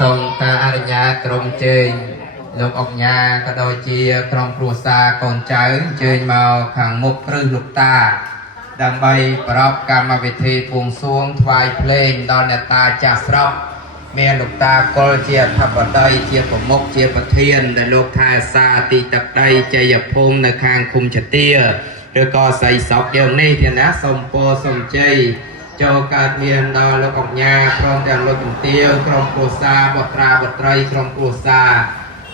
ส่งตาอริญญากรมเจยលោកអុកញ៉ាក៏ដូចជាក្រុមគ្រួសារកូនចៅអញ្ជើញមកខាងមុខឬលោកតាដើម្បីប្រពកម្មវិធីបួងសួងថ្វាយភ្លេងដល់អ្នកតាចាស់ស្រុកមានលោកតាកុលជាអធិបតីជាប្រមុខជាប្រធានដែលលោកថែសាទីទឹកដីជ័យភូមិនៅខាងឃុំចទាឬក៏ស័យសោកយើងនេះទៀតណាសូមពរសូមជ័យចូលកើតមានដល់លោកអុកញ៉ាព្រមទាំងលោកជំទាវក្រុមគ្រួសារបុត្រាបុត្រីក្រុមគ្រួសារ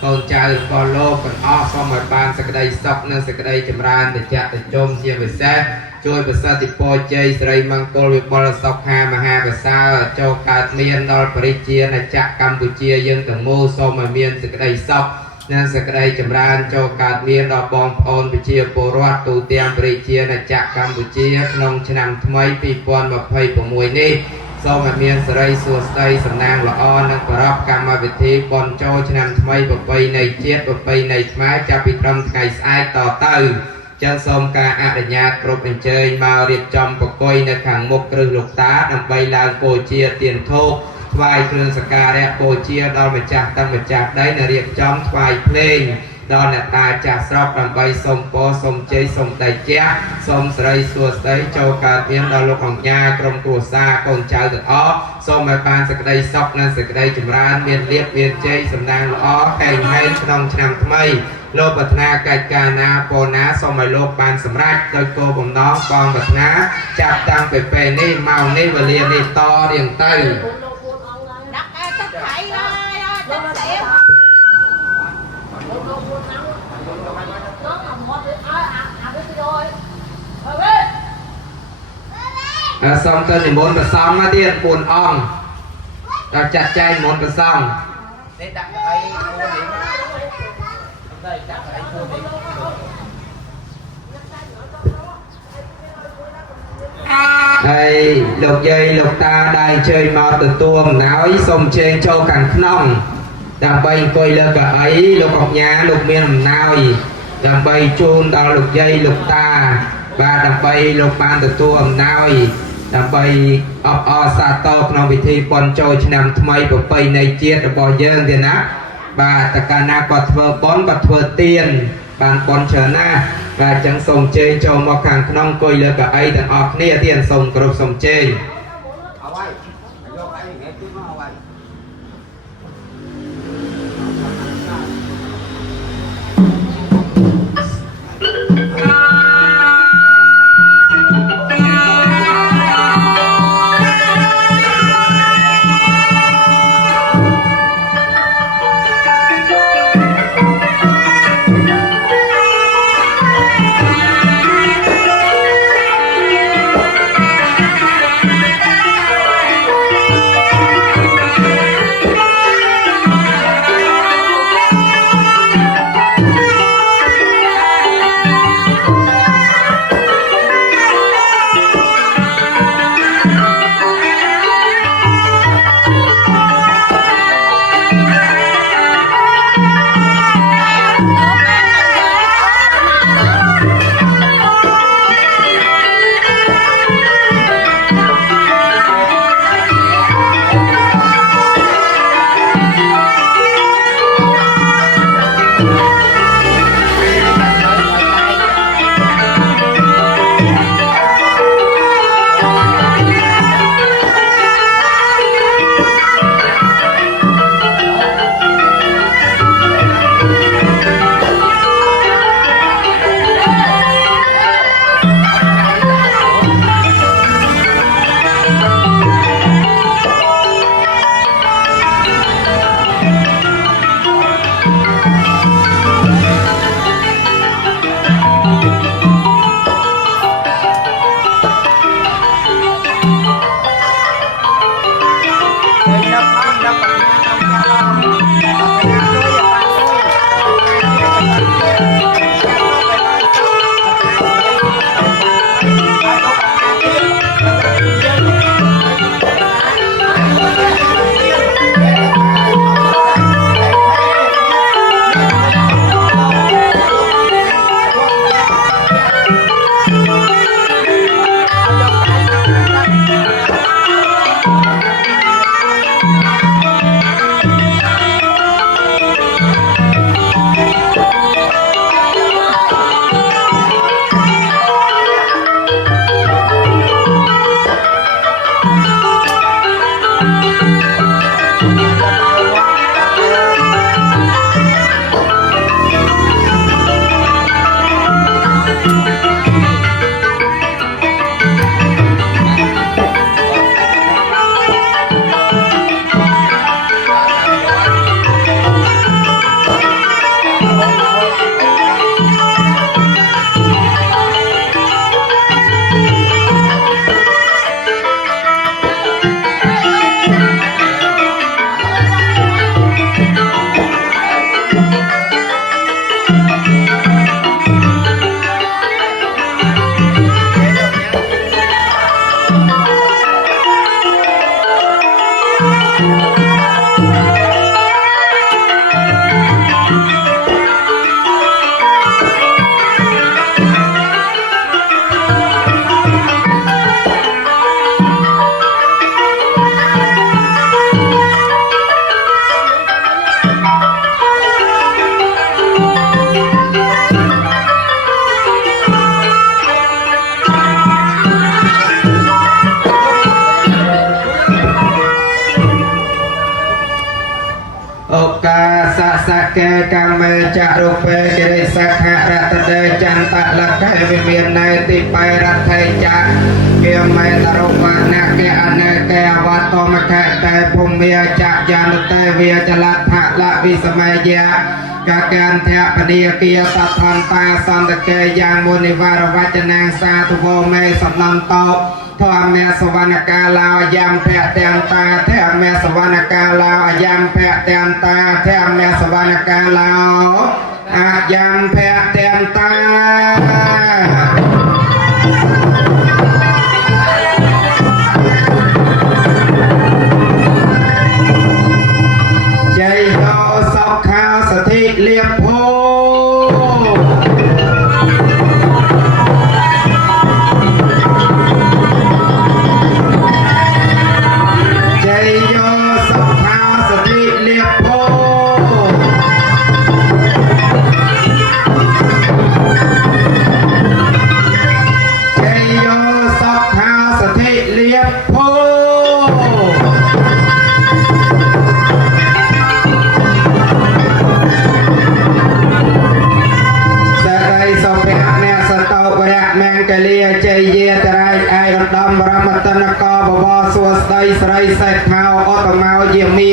កូនចៅរបស់លោកទាំងអស់សូមឲ្យបានសេចក្តីសុខនិងសេចក្តីចម្រើនតិចតិចមជាពិសេសជួយប្រសិទ្ធពរជ័យសិរីមង្គលវិបុលសុខាមហាប្រសើរចូលកើតមានដល់បរិជាណាចក្រកម្ពុជាយើងទាំងមូលសូមឲ្យមានសេចក្តីសុខនិងសេចក្តីចម្រើនចូលកើតមានដល់បងប្អូនប្រជាពលរដ្ឋទូទាំងបរិជាណាចក្រកម្ពុជាក្នុងឆ្នាំថ្មី2026នេះសូមឲ្យមានសិរីសួស្តីសំណាងល្អនិងប្រពកម្មវិធីបុណ្យចូលឆ្នាំថ្មីប្រពៃណីជាតិប្រពៃណីខ្មែរចាប់ពីត្រឹមថ្ងៃស្អែកតទៅចឹងសូមការអនុញ្ញាតគ្រប់អញ្ជើញមករៀបចំប្រគយនៅខាងមុខគ្រឹះលោកតាដើម្បីឡើងបូជាទានធូបថ្វាយគ្រឿងសក្ការៈបូជាដល់ម្ចាស់ទឹកម្ចាស់ដីនិងរៀបចំថ្វាយភ្លេងដល់អ្នកតាចាស់ស្រុកដើម្បីសូមពរសូមជ័យសូមតេជៈសូមសិរីសួស្តីចូលកើតមានដល់លោកអង្ញាក្រុមគ្រួសារកូនចៅទាំងអស់សូមឲ្យបានសេចក្តីសុខនិងសេចក្តីចម្រើនមានលៀបមានជ័យសំណាងល្អកែងហែងក្នុងឆ្នាំថ្មីលោកប្រាថ្នាកិច្ចការណាពរណាសូមឲ្យលោកបានសម្រេចដោយគោលបំណងបងប្រាថ្នាចាប់តាំងពីពេលនេះម៉ោងនេះវេលានេះតរៀងទៅសូមទៅនិមន្តព្រះសង្ឃមកទៀត4អង្គដល់ចាត់ចែងនិមន្តព្រះសង្ឃនេះដាក់អីគួរនេះតែដាក់អីគួរនេះហើយលោកយាយលោកតាដែលអញ្ជើញមកទទួលអំណោយសូមជើញចូលខាងក្នុងដើម្បីអង្គុយលើកៅអីលោកអុកញ៉ាលោកមានអំណោយដើម្បីជូនដល់លោកយាយលោកតាបាទដើម្បីលោកបានទទួលអំណោយដើម្បីអបអរសាទរក្នុងពិធីបុណ្យចូលឆ្នាំថ្មីប្រពៃណីជាតិរបស់យើងទៀតណាបាទតកាលណាគាត់ធ្វើបុណ្យគាត់ធ្វើទានបានបុណ្យច្រើនណាស់បាទចឹងសូមជើញចូលមកខាងក្នុងអង្គុយលើកៅអីទាំងអស់គ្នាទៀតសូមគោរពសូមជើញ កែកម្មមេចរុពេកិរិសខរតដេចន្តលកែវិមានណែទីបែរដ្ឋេចៈគាមេតរុវណៈកែអនេកែវតមកែតែភូមិចៈយានតេវិចលថលវិសមយៈកាកានធបនីគាសថន្តាសន្តកេយ៉ាងមុនិវរវចនាសាធវមេសំឡំតោធម្មសវនកាឡោយ៉ាងភៈទាំងតាធម្មសវនកាឡោយ៉ាងភៈទាំងតាធម្មសវនកាឡោយ៉ាងភៈទាំងតាជ័យយោសុខាសទ្ធិលៀបភោស្រីសេដ្ឋោអតមោយាមា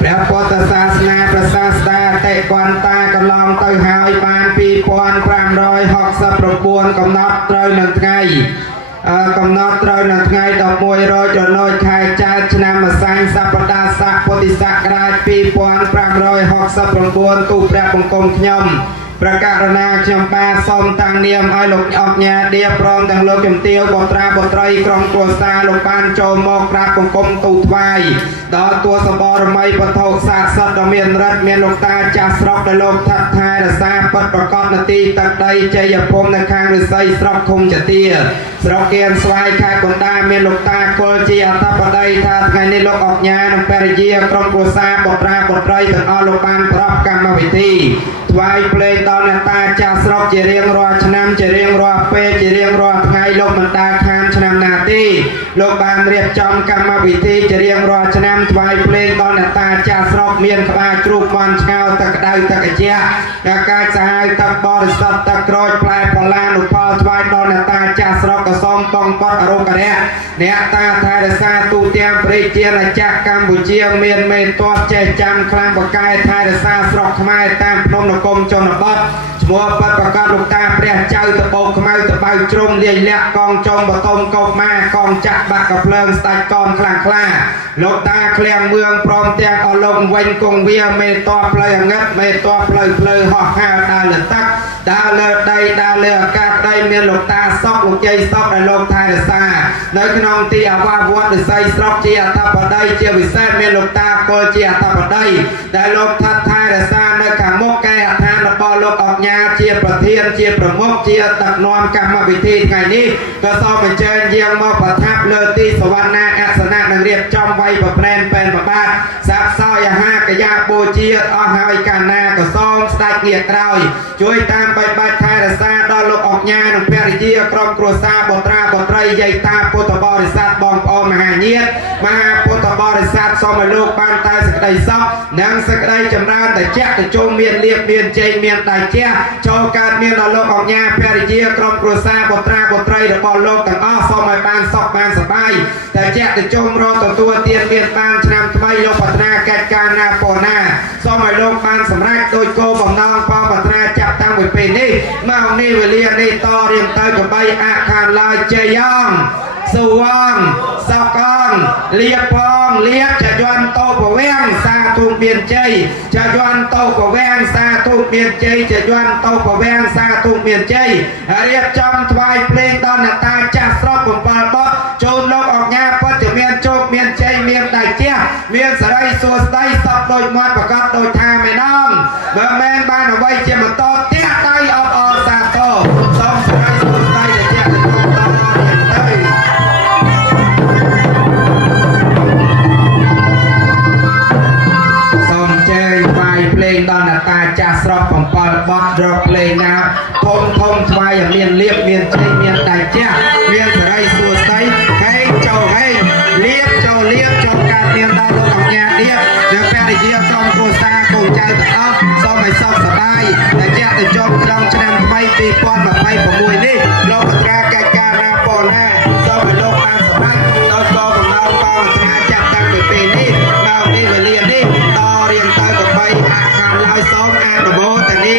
ព្រះពុទ្ធសាសនាប្រសាស្តាតិកន្តាកន្លងទៅហើយបាន2569កំណត់ត្រូវនឹងថ្ងៃ11រោចរនោចខែចែកឆ្នាំម្សាញ់សប្តាហ៍ស័កពុទ្ធសករាជ2569ទូព្រះបង្គំខ្ញុំប្រកាសណាខ្ញុំបាទសូមតាំងនាមឲ្យលោកអញ្ញាឌៀព្រមទាំងលោកជំទាវបុត្រាបុត្រីក្រុមគ្រួសារលោកបានចូលមកក្រាបបង្គំទូលថ្វាយដល់ទួសបរមីពធសាសតដ៏មានរិទ្ធមានលោកតាចាស់ស្រុកដែលលោកថាត់ថែរក្សាពិតប្រកបនទីទឹកដីជ័យភូមិនៅខាងរិស័យស្រុកឃុំចទាស្រុកគៀនស្វាយខេត្តកណ្ដាលមានលោកតាគល់ជាអធិបតីថាថ្ងៃនេះលោកអញ្ញានិងភរិយាក្រុមគ្រួសារបុត្រាបុត្រីទាំងអស់លោកបានប្រពកម្មវិធីថ្វាយភ្លេងដល់អ្នកតាចាស់ស្រុកជារៀងរាល់ឆ្នាំជារៀងរាល់ពេលជារៀងរាល់ថ្ងៃលោកមិនដាល់ខានឆ្នាំណាទេលោកបានរៀបចំកម្មវិធីជារៀងរាល់ឆ្នាំថ្វាយភ្លេងដល់អ្នកតាចាស់ស្រុកមានក្បាលជ្រូកបានឆ្កោទឹកក្តៅទឹកត្រជាក់ការកាចសាហាវទឹកបរិសុទ្ធទឹកក្រូចផ្លែបន្លានុផលថ្វាយដល់អ្នកតាចាស់ស្រុកក៏សូមបងបត់អរុករៈអ្នកតាថែរក្សាទូទាំងព្រះជាណាចក្រកម្ពុជាមានមេតបចេះចាំខ្លាំងបកែថែរក្សាស្រុកខ្មែរតាមភ្នំនគរជនបទឈ្មោះបតប្រកាសលោកតាព្រះចៅតបោកខ្មៅតបៅជ្រុំលាយលាក់កងចុងបតុមកោកម៉ាកងចាក់បាក់កភ្លើងស្ដាច់កនខ្លាំងខ្លាលោកតាឃ្លាំងមឿងព្រមទាំងអលោកវិញគង់វាមេតបផ្លូវអងឹតមេតបផ្លូវហោះហើរដើរលើទឹកដើរលើដីដើរលើអាកាសដីមានលោកតាសុកលោកជ័យសុកដែលលោកថែរក្សានៅក្នុងទីអាវាវត្តរិស័យស្រុកជាអធិបតីជាពិសេសមានលោកតាគល់ជាអធិបតីដែលលោកថាត់ថែរក្សានៅខាងមុខកែអដ្ឋានរបស់លោកអញ្ញាជាប្រធានជាប្រមុខជាដឹកនាំកម្មវិធីថ្ងៃនេះក៏សូមអញ្ជើញយាងមកប្រថាប់លើទីសវណ្ណាអសនៈនិងរៀបចំវ័យប្រប្រែនពេនប្របាទសាកសោយអាហារកយាបូជាអស់ហើយកាលណាក៏សូមស្ដេចងារក្រោយជួយតាមបិបាច់ថែរក្សាដល់លោកអញ្ញានិងភរិយាក្រុមគ្រួសារបុត្រាបុត្រីយាយតាពុទ្ធបរិស័ទបងប្អូនមហាញាតិមហាពុទ្ធបរិស័ទសូមឲ្យលោកបានតែសេចក្តីសុខនិងសេចក្តីចម្រើនតែជាក់ទៅជុំមានលៀបមានជ័យមានតែជាចូលកើតមានដល់លោកអញ្ញាភរិយាក្រុមគ្រួសារបុត្រាបុត្រីរបស់លោកទាំងអស់សូមឲ្យបានសុខបានសប្បាយតែជាក់ទៅជុំរកទទួលទានមានបានឆ្នាំថ្មីលោកប្រាថ្នាកិច្ចការណាប៉ុណ្ណាសូមឲ្យលោកបានសម្រេចដោយគោលបំណងផងប្រាថ្នាចាប់តាំងពីពេលនេះមកនេះវេលានេះតរៀងទៅកបីអខានឡើយជ័យអង្គសុវងសកងលៀបផងលៀបចយន្តតោពវាំងសាធុមានជ័យចយន្តតោពវាំងសាធុមានជ័យចយន្តតោពវាំងសាធុមានជ័យរៀបចំថ្វាយភ្លេងដល់អ្នកតាចាស់ស្រុក7បទចូលលោកអញ្ញាពិតជាមានជោគមានជ័យមានដៃជះ មានសរីសួស្ដីសពដូចមាត់ប្រកាសដូចថាមេនំបើមែនបានអ្វីជាបន្តទៀតដៃអបអរសាទរសូមសរីសួស្ដីដែលជាទៅតរៀងទៅសូមជើញថ្វាយភ្លេងដល់អ្នកតាចាស់ស្រុក7បទរកភ្លេងណាធំថ្វាយឲ្យមានលៀបមានជ័យមានដៃចាស់មានសរីសួស្ដីហេងចូលហេងលៀបចូលលៀបចូលការមានដល់លោកអង្គញាទៀតនៅពេលដែលជាក្រុមគ្រួសារកូនចៅទាំងអស់សូមឲ្យសុខសប្បាយដែលជាទៅចប់ក្នុងឆ្នាំថ្មី2026នេះលោកបត្រាកិច្ចការណាប៉ុណ្ណាសូមឲ្យលោកបានសម្រេចដល់កកំណត់បត្រាចាត់តាំងពីពេលនេះដល់នេះវេលានេះតរៀងទៅកបីអាខាងឡើយសូមអនុមោទនា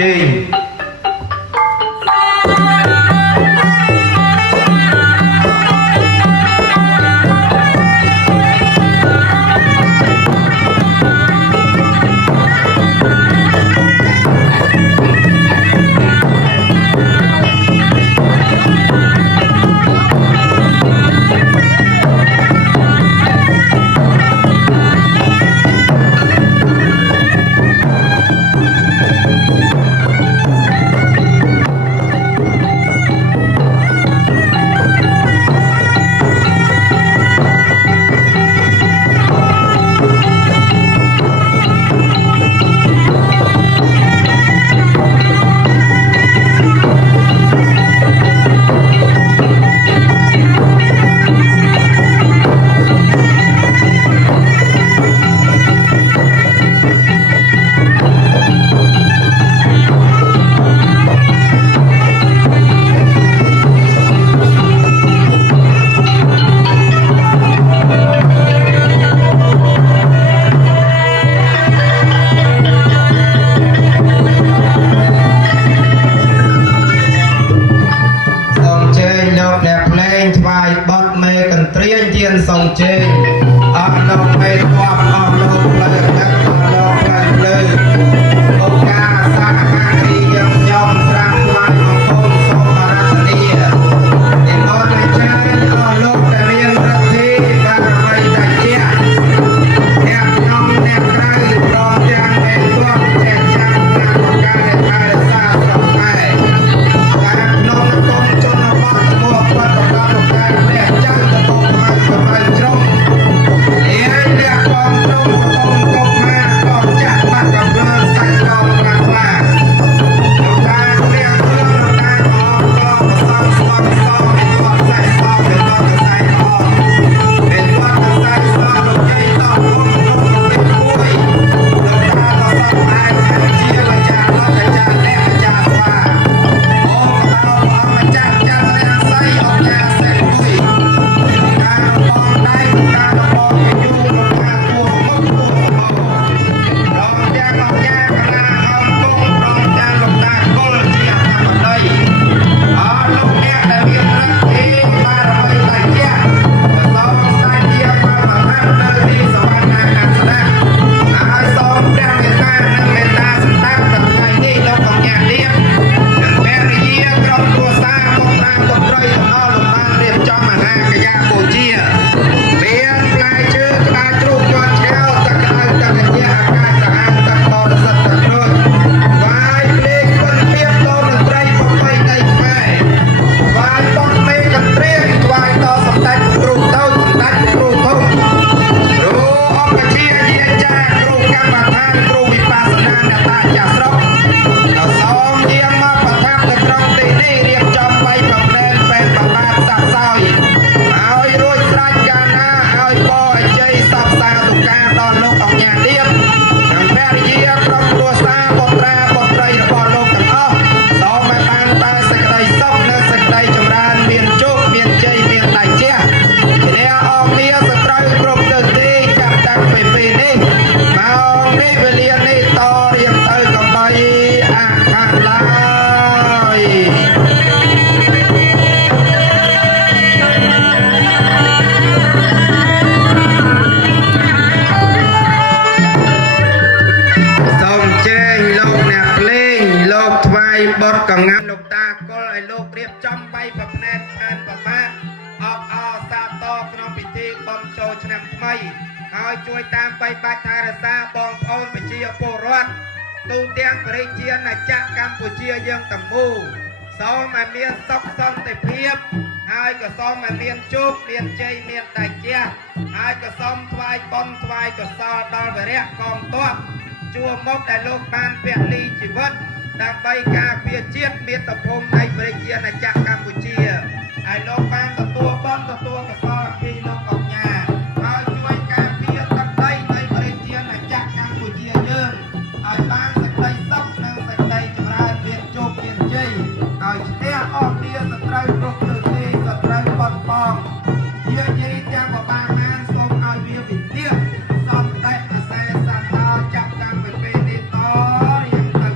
ជើញ សងជេងអស់លោកមេធ្វាប់អស់លោកផ្លូវដឹកអស់លោកផ្លូវលើឱកាសសាកហារីយើងខ្ញុំត្រាំថ្វាយបង្គំសូមបរតនីនិមន្តអាចារ្យអស់លោកដែលមានឫទ្ធិបារមីតាជាអ្នកក្នុងអ្នកក្រៅព្រមទាំងមេធ្វាប់ចេះចាំណាស់ប្រការដែលថែរក្សាស្រុកខ្មែរតែក្នុងគុំជនបទមកបាត់ដល់លោកដែលព្រះចៅទៅមកមកសម្រាប់ជ្រុំនេះអ្នកបងជ្រុំកំពុងកុំមកកោចាក់បាត់កំភ្លើងសាច់ដល់ខ្លាំងខ្លាលោកតាព្រះគ្រឿងលោកតាអងកងប្រសងស្មត់សងមានវត្តសេះសងមានវត្តកសែអងមានវត្តកសែសងលោកយាយតោះគុំគុំពេញមួយលោកតាក៏សងឯងជាអាចារ្យលោកអាចារ្យអ្នកអាចារ្យស្វាអូកោព្រះអង្គម្ចាស់ចាស់រាំងសីអង្ញាសេះមួយការបងដៃការបងយូរលោកតាពួរមុខពួរមកព្រមទាំងអង្ញាកណាអង្គគង់ព្រមទាំងលោកតាគុលជាអធិបតីអរលោកអ្នកដែលមានឫទ្ធិបារមីតាជាសូមសាជាមកមហានៅទីសវណ្ណាកាស្ដាហើយសូមព្រះមេត្តានិងមេត្តាសម្ដេចទាំងថ្ងៃនេះលោកអង្ញានាមនិងភរិយាក្រុមគ្រួសារពុកណាពុត្រីទាំងអស់លោកបានរៀបចំអាហារកយាបូជាមានផ្លែឈើក្តារជ្រូកជាន់ឆ្កែវទឹកក្តៅទឹកកញ្ញែអាកាសស្អាតទឹកបរិសុទ្ធទឹកជ្រោយវាយភ្លេងពិនពាបតតន្ត្រីប្រពៃណីខ្មែរវាយបទមេកន្ទ្រាថ្វាយដល់សម្ដេចគ្រូតូចសម្ដេចគ្រូធំគ្រូអង្គជាយាចាគ្រូកម្មដ្ឋានគ្រូវិបស្សនាអ្នកតាចាស់ស្រុកដល់សូមយាមមកប្រថាប់នៅក្នុងទីនេះរៀបចំបីប្រណែនពេនបបាទសាក់សោយឲ្យរួចស្រេចកាលណាឲ្យបអជ័យសពសាទុការដល់លោកអង្ញានាមនិងភរិយាក្រុមគ្រួសារបុត្រាបុត្រីរបស់លោកទាំងអស់សូមឲ្យបានតែសេចក្តីសុខនិងសេចក្តីចម្រើនមានជោគមានជ័យមានដៃជះអ្នកអស់គ្នាសត្រូវគ្រប់ទិសទីចាប់តាំងពីពេលនេះមកនេះវេលានេះតរៀបទៅកំបីអាខានឡើយសូមជើញលោកអ្នកភ្លេងលោកថ្វាយបទកងាត់លោកតាកុលឲ្យលោករៀបចំបីប្រផ្នែកអានប្រមាថអបអរសាទរក្នុងពិធីបុណ្យចូលឆ្នាំថ្មីហើយជួយតាមបីបាច់ថែរក្សាបងប្អូនប្រជាពលរដ្ឋទូទាំងប្រជាណាចក្រកម្ពុជាយើងទាំងមូលសូមឲ្យមានសុខសន្តិភាពហើយក៏សូមឲ្យមានជោគមានជ័យមានតែជះហើយក៏សូមថ្វាយបុណ្យថ្វាយកុសលដល់វីរៈកងទ័ពជួរមុខដែលលោកបានពលីជីវិតដើម្បីការពារជាតិមាតុភូមិនៃប្រជាណាចក្រកម្ពុជាហើយលោកបានទទួលបុណ្យទទួលកុសលពីលោកអង្ញាហើយជួយការពារទឹកដីនៃប្រជាណាចក្រកម្ពុជាយើងឲ្យបានសេចក្តីសុខនិងសេចក្តីចម្រើនមានជោគមានជ័យឲ្យឈ្នះអស់គ្នាសត្រូវគ្រប់ទិសទីសត្រូវបត់បងជាយីទាំងបបាមានសូមឲ្យវាវិទ្យាសំតែអសេសន្តោចាប់តាំងពីពេលនេះតរៀងទៅ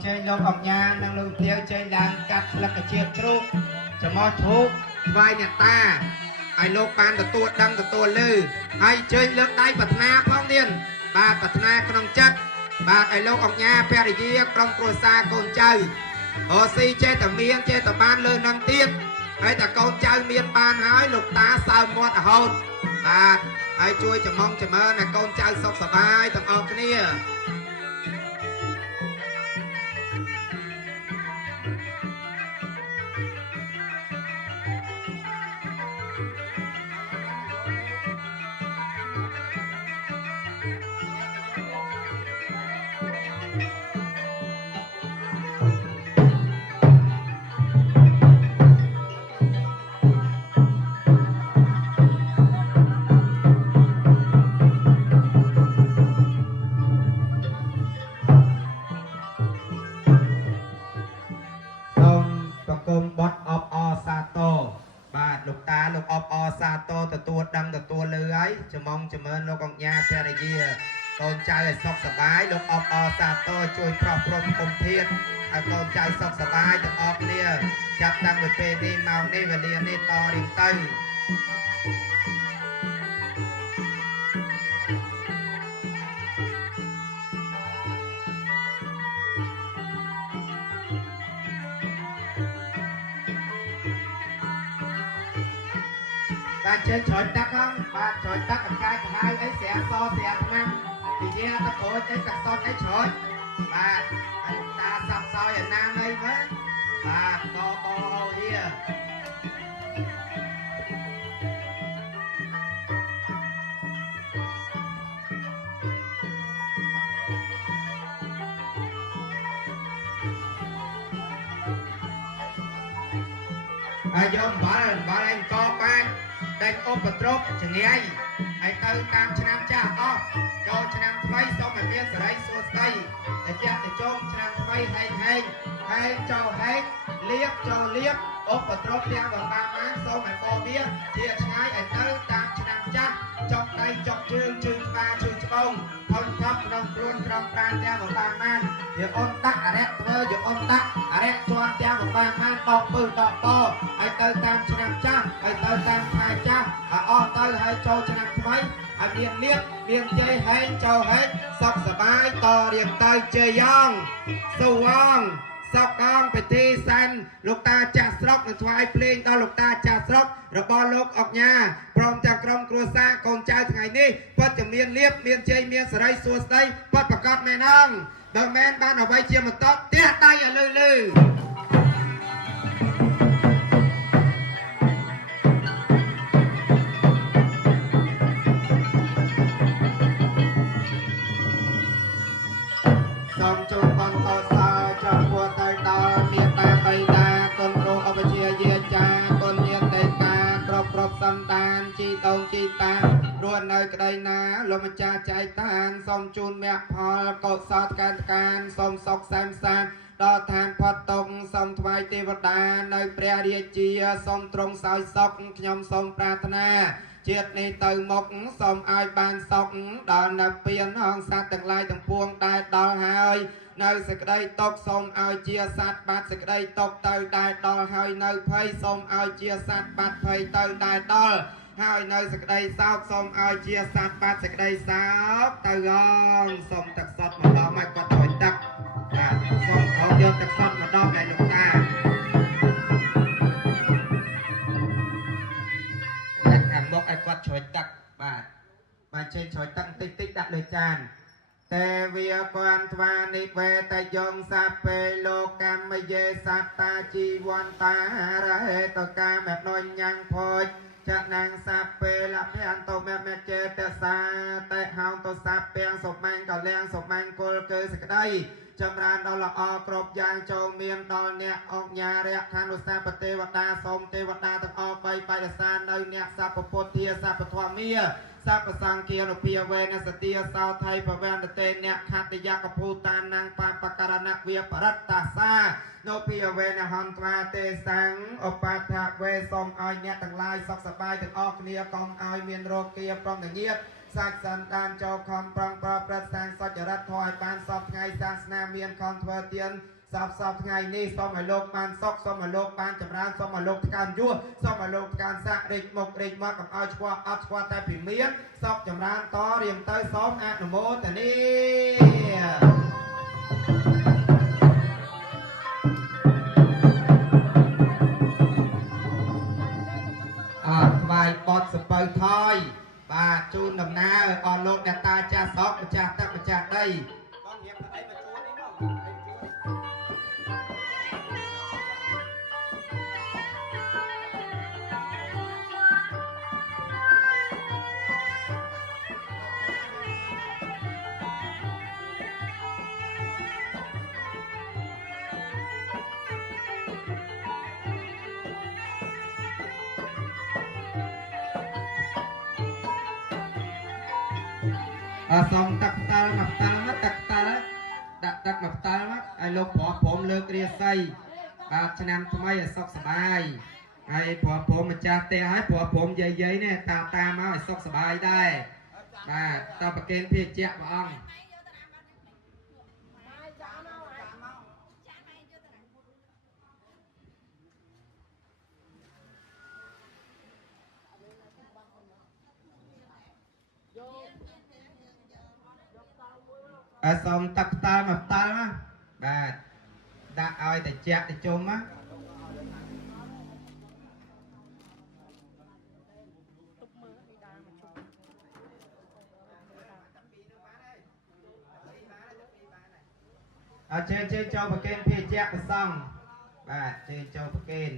เจนลงออกงานนั่งลงเที่ยวเจนดังกัดลักกระเจี๊ยบครุกจะมอทุกไว้เนี่ยตาไอ้โลกปานตัวดังตัวลือไอ้เจนเลือกได้ปัตนาพ้องเดียนบาปัตนาขนมจัดบาไอ้โลกออกงานเปียรีกรมครัวซาโกนใจโอซีเจตเมียนเจตบ้านเลยนั่งเตี้ยไอ้แต่โกนใจเมียนบ้านหายลูกตาสาวมอดหดบาไอ้ช่วยจะมองจะเมินนะโกนใจสกสบายต้องออกเนี่ยประกมบดอบอซาโตบาดลูกตาลูกอบอซาโตตัวดังตัวเลื้อยจะมองจะเมินลูกกองยาเปรยีตอนใจสกสบายลูกอบอซาโตช่วยครอบครัวคมเพียรตอนใจสกสบายจะออกเนี่ยจับตั้งเปดีเมาเนี่เวลียนี่ต่อริมไตbạn chơi chọi tắc không bạn chọi tắc ở cái hai ấy sẽ so sẽ năm thì nghe ta có cái cặp son cái chọi bạn ta sắp soi ở nam đây với bạn co here dòng bỏ lên co ban đây ôm bật rốt chẳng nghe ai tư tam trăm cha o cho trăm mấy xong mà biết rồi đấy xô tây để cha để trông trăm mấy hay cho hay liếp ôm bật rốt đeo vào ba má xong mà co biết chia trái ai tư tam trăm cha trong tay trong chương ba chương bông thông thấp đồng luôn trong ban đeo vào ba man giờ ôm tắc à đấy thơ giờ ôm tắc à đấy cho đeo vào ba man to bự to ai tư tam trăm cha ai tư tam hai cha o tư hai cho trăm mấy miền miền chơi hay cho hết sọcสบายต่อเรียงเตยเจยองสว่างสอกองไปที่สันลูกตาจ่าสลกในทวายเพลงต่อลูกตาจ่าสลกระบอลูกออกยาพร้อมจากกรมครัวซาโกนใจไงนี้พัดจะเมียนเลียบเมียนเจยเมียนสไลสัวสไลพัดประกอบแม่น้องเดิมแมนบ้านเอาไว้เชียร์มาต๊อดเตี้ยตายอย่าลือส่งจูบบังต่อสาวจอมปัวไตตาเมียตาไปตาคนโรอปเชียเยียจากนเยียเตกากรบสันตานจีตงจีตารวนในกระไดนาลมจ่าใจตานส่งจูนแม่พอลกดสอดการส่งศกแซมซานต่อทานพอตกส่งถวายเทวดาในเปรียเรียเจียส่งตรงสายศกขยมส่งปรารถนาเจียดในเตยหมกส่งอายบานศกดอนนับเปลี่ยนห้องสัตว์ต่างลายต่างพวงตายดอหายในสกได้ตกส่งอายเจียสัตว์บัดสกได้ตกเตยตายดอหายในไพ่ส่งอายเจียสัตว์บัดไพ่เตยตายดอหายในสกได้สาวส่งอายเจียสัตว์บัดสกได้สาวเตยองส่งตักสัตว์มาดอไม่กว่าถอยตักส่งเขาโยนตักสัตว์มาดอในลูกตาบอกไอ้กวัดฉอยตักบาดเชยฉอยตักติ๊กดักเลยจานแต่เวียกวนทวานิเวตยงซาเปโลกามมเยสัตตาจีวันตาระเหตกาแบบนอยยังพอยจะนางซาเปละเพียนโตแม่เจตสาแต่เฮาตัวซาเปียงศพแมงกับแรงศพแมงโกลเกยสกได้จำรานดอลอกรบยางโจเมียนดอลเนี่ยออกยาเรียกทานอุตสาปเทวดาสมเทวดาตั้งออกไปสานในเนี่ยสัพพเทียสัพทวเมียสัพสังเกียรเพียเวนสติยสาวไทยพระเวนเตเนี่ยขัตยากภูตานังปาปการณเวียปรัตตาซาโนเพียเวนหันตราเตสังอปาทะเวสมออยเนี่ยตั้งลายสกสบายตั้งออกเนี่ยกองออยเมียนโรเกียพร้อมอย่างเงียบสักสันตานเจ้าคำปรองปรประสังสัจรัตถอยปานสอบไงศาสนาเมียน ខំធ្វើទៀនសពថ្ងៃនេះសូមឲ្យលោកបានសុខសូមឲ្យលោកបានចម្រើនសូមឲ្យលោកថ្កើងយសសូមឲ្យលោកថ្កើងសាក់រេចមកកុំឲ្យឆ្កួតអត់ឆ្កួតតែពីមានសុខចម្រើនតរៀងទៅសូមអនុមោទនាថ្វាយបត់សពៅថយបាទជូនដំណើរអស់លោកអ្នកតាចាស់ស្រុកម្ចាស់ទឹកម្ចាស់ដីបងរៀបទៅអីមកជួននេះមកសូមទឹកតាល់មកតាល់មកទឹកតាល់ដាក់ទឹកមកតាល់មកឲ្យលោកប្រុសព្រមលើករាសីបាទឆ្នាំថ្មីឲ្យសុខសប្បាយហើយប្រុសព្រមម្ចាស់ផ្ទះហើយប្រុសព្រមយាយនេះតាមកឲ្យសុខសប្បាយដែរបាទតប្រគេនភេជ្ជៈព្រះអង្គសូមទឹកតាល់មកតាល់ណាបាទដាក់ឲ្យតែជាក់ទៅជុំណាជើចូលប្រគេនភេជ្ជៈព្រះសង្ឃបាទជើចូលប្រគេន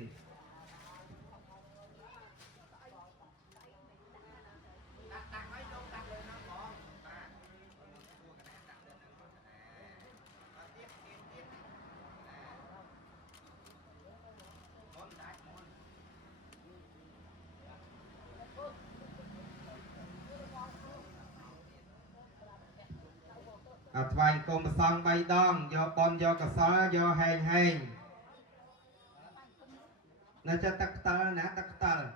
ថ្វាយគុំព្រះសង្ឃ3ដងយកបនយកកសលយកហែងនៅចិត្តទឹកតល់ណាទឹកតល់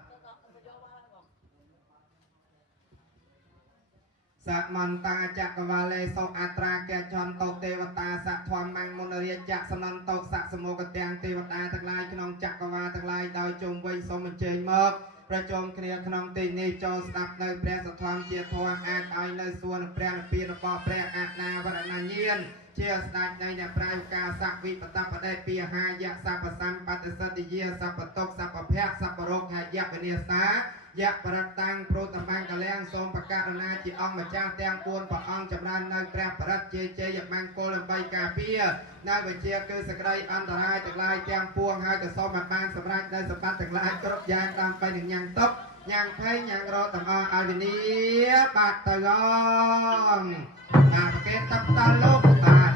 សមន្តាចក្រវាលេសុអត្រាកេចន្តោទេវតាសធម្មងមុនរាជៈសនន្តោសសមុគទាំងទេវតាទាំងឡាយក្នុងចក្រវាលទាំងឡាយដោយជុំវិញសូមអញ្ជើញមកប្រជុំគ្នាក្នុងទីនេះចូលស្ដាប់នៅព្រះសទ្ធម្មជាធម៌អាចឲ្យនៅសួនព្រះនិព្វានរបស់ព្រះអនាវរណញាណជាស្ដេចនៃអ្នកប្រាជ្ញកាសវិបតបដិពីហាយៈសពសម្បត្តិសតិយាសពតុកសពភៈសពរោគហយៈវិនាសាយៈបរតាំងព្រុតមង្គលាំងសូមប្រកាសណាជាអង្គម្ចាស់ទាំង4ព្រះអង្គចម្រើននៅព្រះបរិទ្ធជ័យមង្គលដើម្បីការពារនៅវិជាគឺសក្តីអន្តរាយទាំងឡាយទាំងពួងហើយក៏សូមឲ្យបានសម្រេចនៅសម្បត្តិទាំងឡាយគ្រប់យ៉ាងដើម្បីនឹងញ៉ាំងទុកញ៉ាំងភ័យញ៉ាំងរត់ទាំងអស់ឲ្យវិនីបាទទៅអងបាទប្រកេតតបតលោកបាទ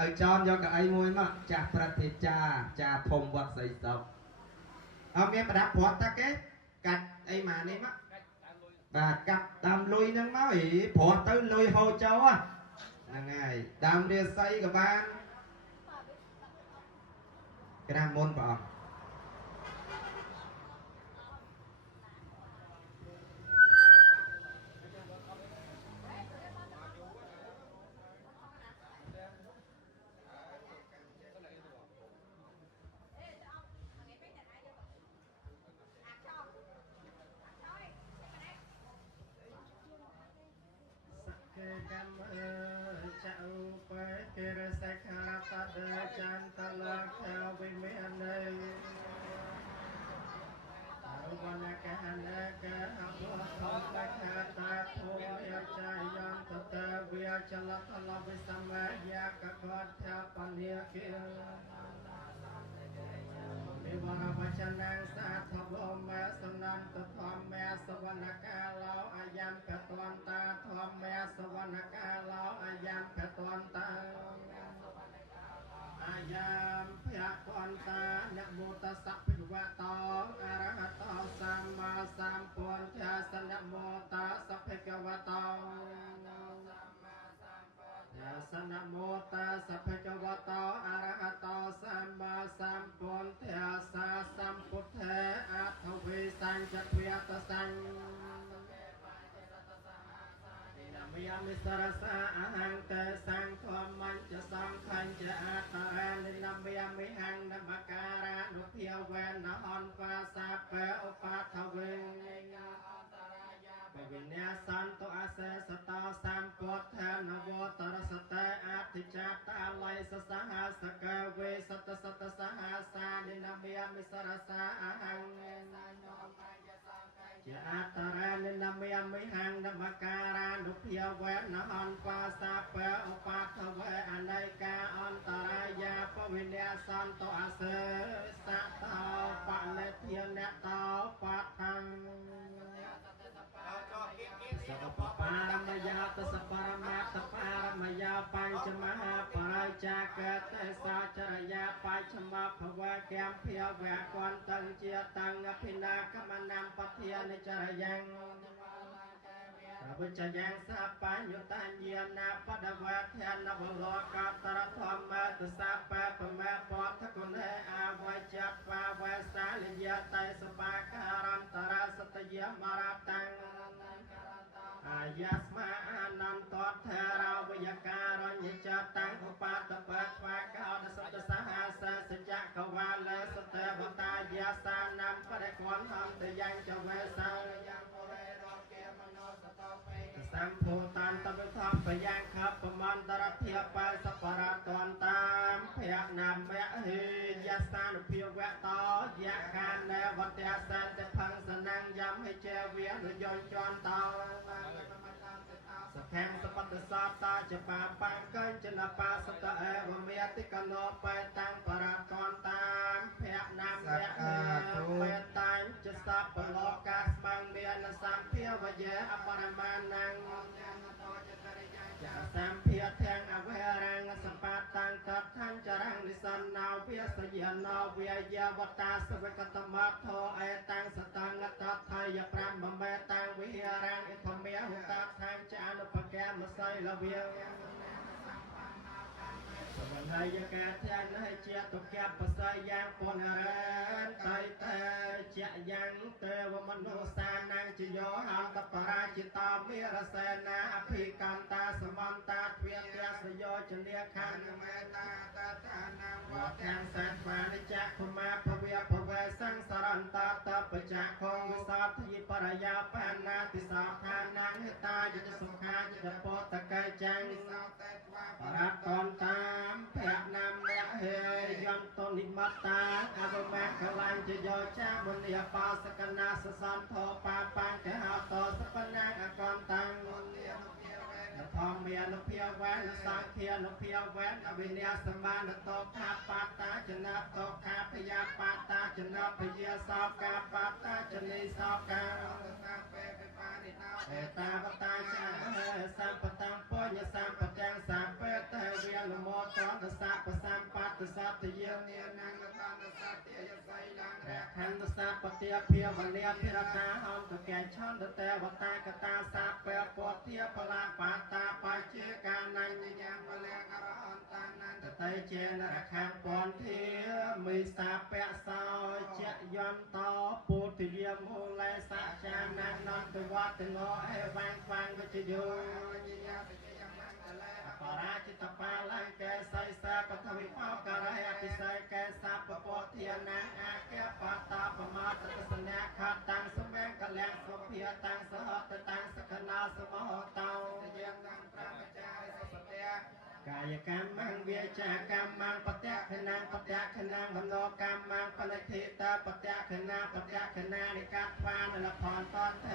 ឲ្យចោមយកកៅអីមួយមកចាស់ព្រឹទ្ធាចារ្យចាធំវត្តស្រីសុខអត់មានប្រដាប់ព្រាត់តាគេកាច់អីមកនេះមកបាទកាប់ដើមលុយហ្នឹងមកអីព្រាត់ទៅលុយហូរចូលហ្នឹងហើយដើមរាសីក៏បានក្រាមមុនព្រះអង្គកម្មចៅបែកេរសេខាបដចន្តលខាវិមាននៃវណ្ណកានកាអបធម្មខាតាធុយាចាយន្តតវិចលតលវិសមយាកកតថាបនិយកិនិវរវចនាងសាធវមេសនន្តធម្មេសវណ្ណកាឡោអយំកតន្តាធម្មេសវណ្ណកាឡោអយំកតន្តាអាយាមភៈកន្តានមោតសៈភិវតោអរហតោសម្មាសម្ពុទ្ធជាសនមោតសៈភិវតោសនមោតសៈភិវតោអរហតោសម្មាសម្ពុទ្ធជាសាសម្ពុទ្ធេអថវ วิสังจัตวิอัตสังมิยามิสระสะอาหังเตสังธรรมันจะสังขันจะอัตตานินัมยามิหังนัมการะนุเพียวเวนนะอันปาสะเปอุปัฏฐเวปวิญญาสันตุอาเสสตาสัมปทานวตรสเตอาทิจัตตาลัยสสหัสกเวสตสตสหัสานินัมยามิสระสะอาหังจะอัตตานินัมยามิหังนัมการะนุเพียวเวนนะอันปาสะเปอุปัฏฐเวอเนกาอันตรายาปวิญญาสันตุอาเสสตาปะเลเทียนเนตาปัฏฐังสัพพปารมยาตสัพพารมาตปารมยาปัญจมหาปราจากะเตสาจรยาปัญจมภวะแกมเพียแวกวันตังเจียตังอภินากมนังปเทียนิจรยังพระพุทธยังสัพพัญญุตัญเยนะปดวัฏยานวโลกาตระธรรมะตุสัพพะปะมะปอทกุณเออาวัจจัปปะวะสาลิยะไตสปาการันตระสตยมราตังอายัสมาอานันตเทราวิยการัญจตังอุปาตปะภะกาดสัตสหัสสจักวาลสเตวตายาสานัมปะเดกวันหันตยังจเวสังยังโมเรโรเกมโนสตสัมภูตันตะวิทัพปยังขับปมันตระเทียปสปาระตอนตามเพียนามเมหิยสานุเพียแวตอยะคานเนวัตยาสันเตพังสนังยำให้เจเวียนยนจรตาสแพงสปัตสาตาจะปาปังกันจนปาสตะเอวเมียติกโนไปตังปราตอนตามเพียนามเมหิเปตังจะสัพปโลกาสมังเมียนสัมเพียวเยอปรมานังจะสัมเพียแทงอเวรังสปาตังตัดทังจรังนิสันนาเวียสยนาเวียยาวตาสเวกตมัทโทเอตังสตังตัดไทยพรามบเมตังวิหารังอิทเมียหุตาทางจานุปแกมไซละเวียสมัยให้ยแก่แทนให้เจียตุแกปสายยังปนเรนไตเตเจียยังเตวมโนสานังจิโยหันตปราจิตามิรเสนาอภิกันตาสมันตาเวียเตียสโยจเลียขันเมตาตาทานังวัฏแทงสัตวานิจักขุมาภเวียภเวสังสรันตาตปจักคงวิสัทธิปรยาปานาติสาทานังหิตาจิตสุขาจิตโพตกายจังปรัตตอนตามเพียนามเมเฮยันตนิมัตตาอาบแมกลังจะโยชาบุญญาปาสกนาสสันโทปาปังเกหาโตสปนังอกรตังทองเมียนเพียวแวนสังเพียนเพียวแวนอวิญญาสมานโตคาปาตาจนะโตคาพยาปาตาจนะพยาสาวกาปาตาจนิสาวกาเอตาวตาชาสัมปตังปุญญสัมปจังสัมเปตเวียนโมตตสัพสัมปัตสัตเยเนียนังตันสัตยไสลังแรขันตสัพปเตียเพียวันเลียพิรกาหอมตะแกนช่อนตะเตวตากตาสัพเปปเทียพลาปาตาปาเจกานังยังพลังอรหันตานันตะไตเจนระคังปอนเทียมีสัพเปสาวเจยันโตปุถิเยมูลสัจจานังนันตวัตโงเอวังฟังก็จะอยู่ปราชิตปาลังแกไสสะปทวิภาวการะอภิไสแกสัพปะเทียนังอาแกปาตาปมาตตสนะขัดตังสมังกะแลงสมเพียตังสหตตังสกนาสมโหเตายังตังพระมจาริสเตียกายกรรมังเวียจากรรมังปฏิขณังปฏิขณังมโนกรรมังปณิทิตาปฏิขณาปฏิขณานิกัตวานละพรตอนเท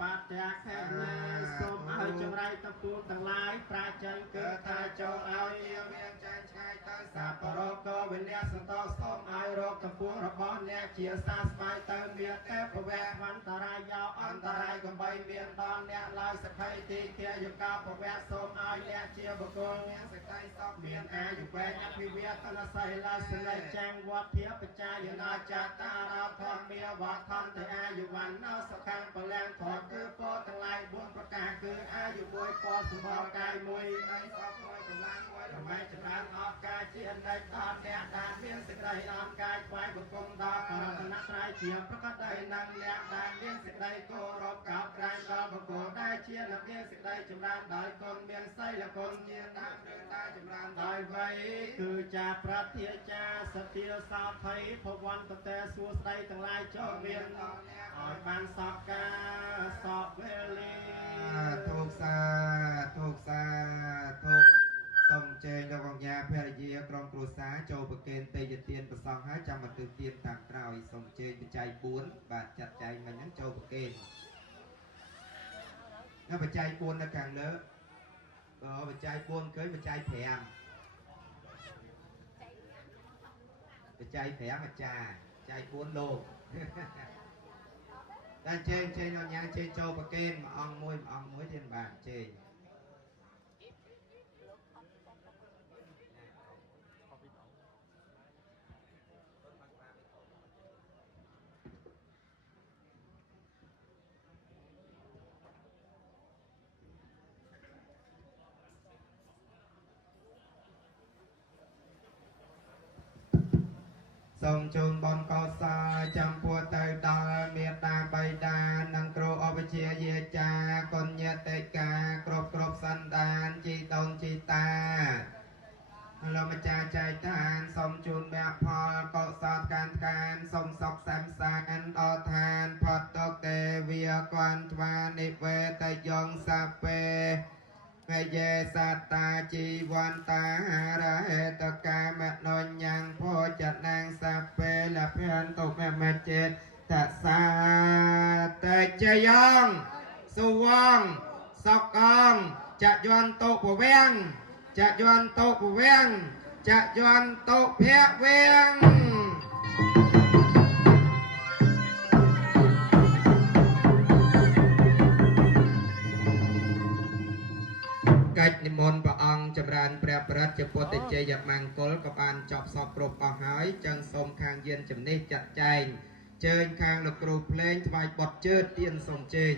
ปฏิขณาสมเอาจงไรตะปูต่างหลายปราจันเกิดทาจงเอาเยี่ยมเวียนจันชายตาสัพโรโกวิญญาสตอสมเอาโรคตะปูระบอนเนี่ยเชียสาสมัยเติมเมียแก้ประแวกวันตรายยาวอันตรายกับใบเมียนตอนเนี่ยลายสะไคตีเคียอยู่กาประแวกสมเอาเนี่ยเชียบุกงสกายสอบเมียนอาอยู่แวงอภิเวียตนาไซลาสเลแจงวัดเทียปจายนาจัตตาราทอนเมียวัดทันแต่อาอยู่วันนอสคังปะแรงถอดคือโปทั้งหลายบุญประกาศคืออาอยู่บวยปอสมอกายมวยไอสอบมวยกำลังมวย ไม่จำนานออกกายเชียนได้ตอนแดดดานเมียนสิได้ออกกายควายบุกงดอกพระนักไรเชียบพระก็ได้นางแดดดานเมียนสิได้โกรบกับไรดอกบุกได้เชียนเมียนสิได้จำนานได้คนเมียนไส้ละคนเชียนน้ำเดินตาจำนานได้ไว้คือจ่าพระเทียจ่าสติสาวไทยพวันตะแต่สัวใส่ทั้งหลายเจ้าเมียนอ่อยบานสอบกาสอบเวลีทุกสาทุกสาทุกส่งเจงกับญาเพรเยียกรองครูสาโจประเกณฑ์เตยเตียนประสองให้จำมาตื่นเตียนต่างกล่าวส่งเจงปัจจัยบุญบาดจัดใจมันยังโจประเกณฑ์ถ้าปัจจัยบุญนะcàng lớnปัจจัยบุญเคยปัจจัยแถมปัจจัยแถมปัจจัยใจบุญโลกด้านเจงเจงเอาญาเจงโจประเกณฑ์มาอองมวยเทียนบาทเจงส่งจูนบอลกอซาจำพัวเตยดาเมียตาใบดานังโกรอปเชียเยจากนเยเตกากรบสันดานจีตนจีตาเรามาจ่าใจทานส่งจูนแบบพอก็สอดการส่งศกแซมสานอทานพอดตกเตเวียกวันทวานิเวตยองสาเปเมเยสัตตาจีวันตาหาระเหตกามะนนยังโพจัดนางสัพเพละเพื่อนตกแม่มาเจตตัสสะเตจยองสุวังสกองจะยวนโตปเวียงจะยวนโตปเวียงจะยวนโตเพียเวียงកិច្ចនិមន្តព្រះអង្គចម្រើនព្រះបរិត្តជាពុទ្ធជ័យមង្គលក៏បានចប់សពគ្រប់អស់ហើយចឹងសូមខាងយានជំនិះចាត់ចែងជើញខាងលោកគ្រូភ្លេងថ្វាយបទជើទៀនសូមជើញ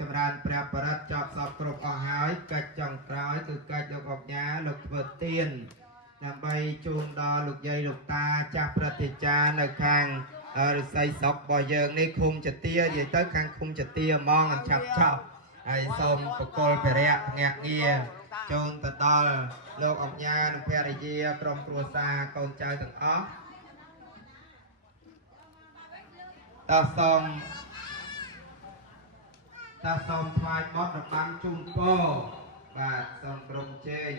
ចម្រើនព្រះបរិត្តចប់សពគ្រប់អស់ហើយកិច្ចចុងក្រោយគឺកិច្ចលោកអញ្ញាលោកធ្វើទានដើម្បីជូនដល់លោកយាយលោកតាចាស់ព្រឹទ្ធាចារ្យនៅខាងរិស័យស្រុករបស់យើងនេះឃុំចទានិយាយទៅខាងឃុំចទាហ្មងឆាប់ចប់ហើយសូមបកលភិរៈភ្នាក់ងារជូនទៅដល់លោកអញ្ញានិងភរិយាក្រុមគ្រួសារកូនចៅទាំងអស់តើសូមថ្វាយបទរបាំជូនពរបាទសូមក្រុមជេង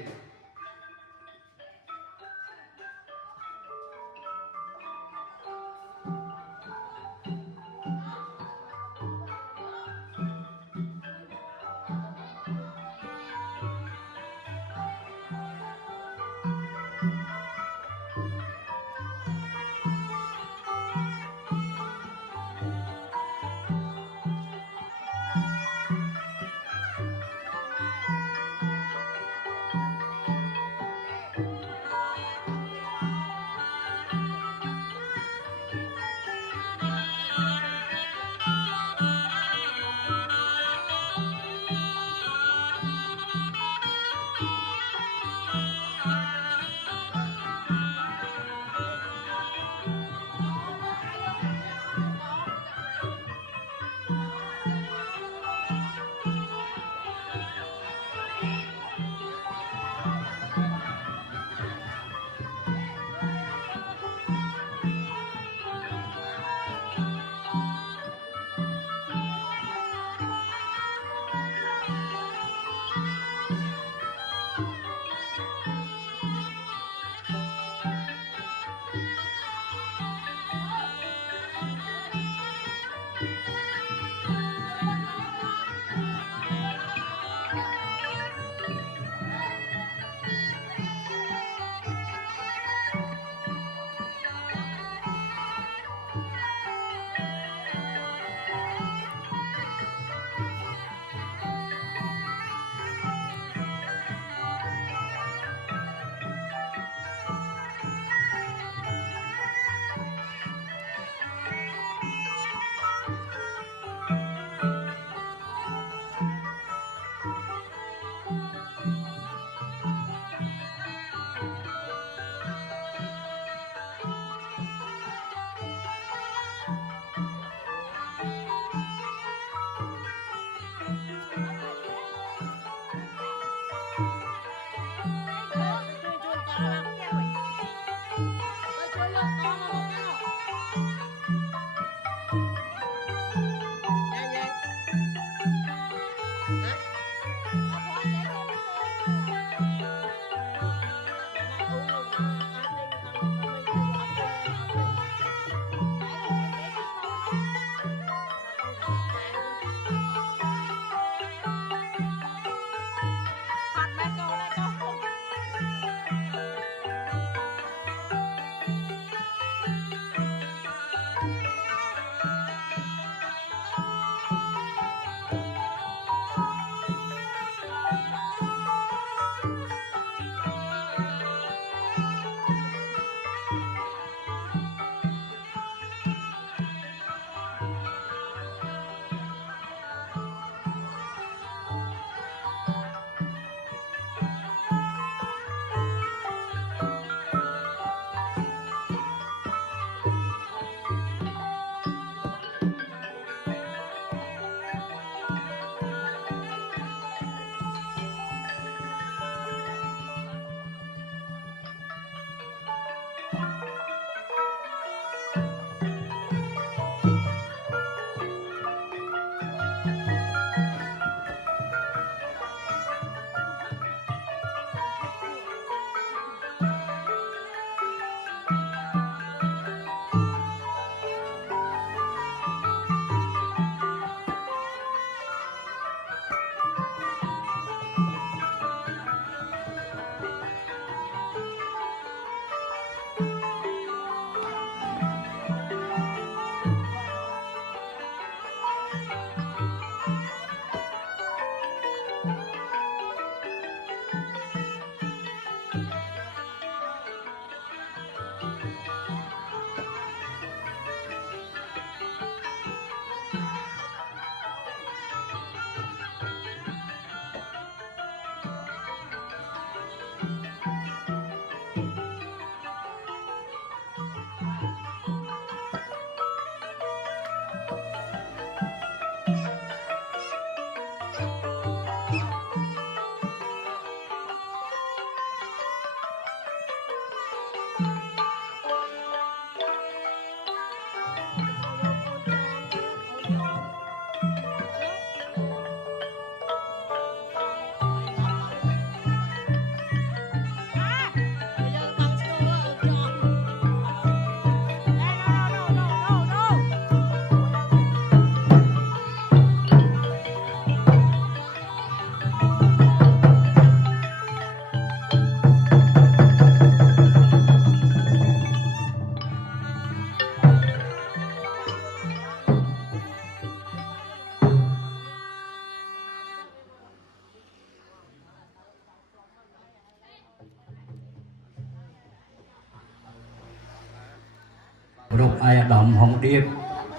រូបអាយដាមហងឌៀប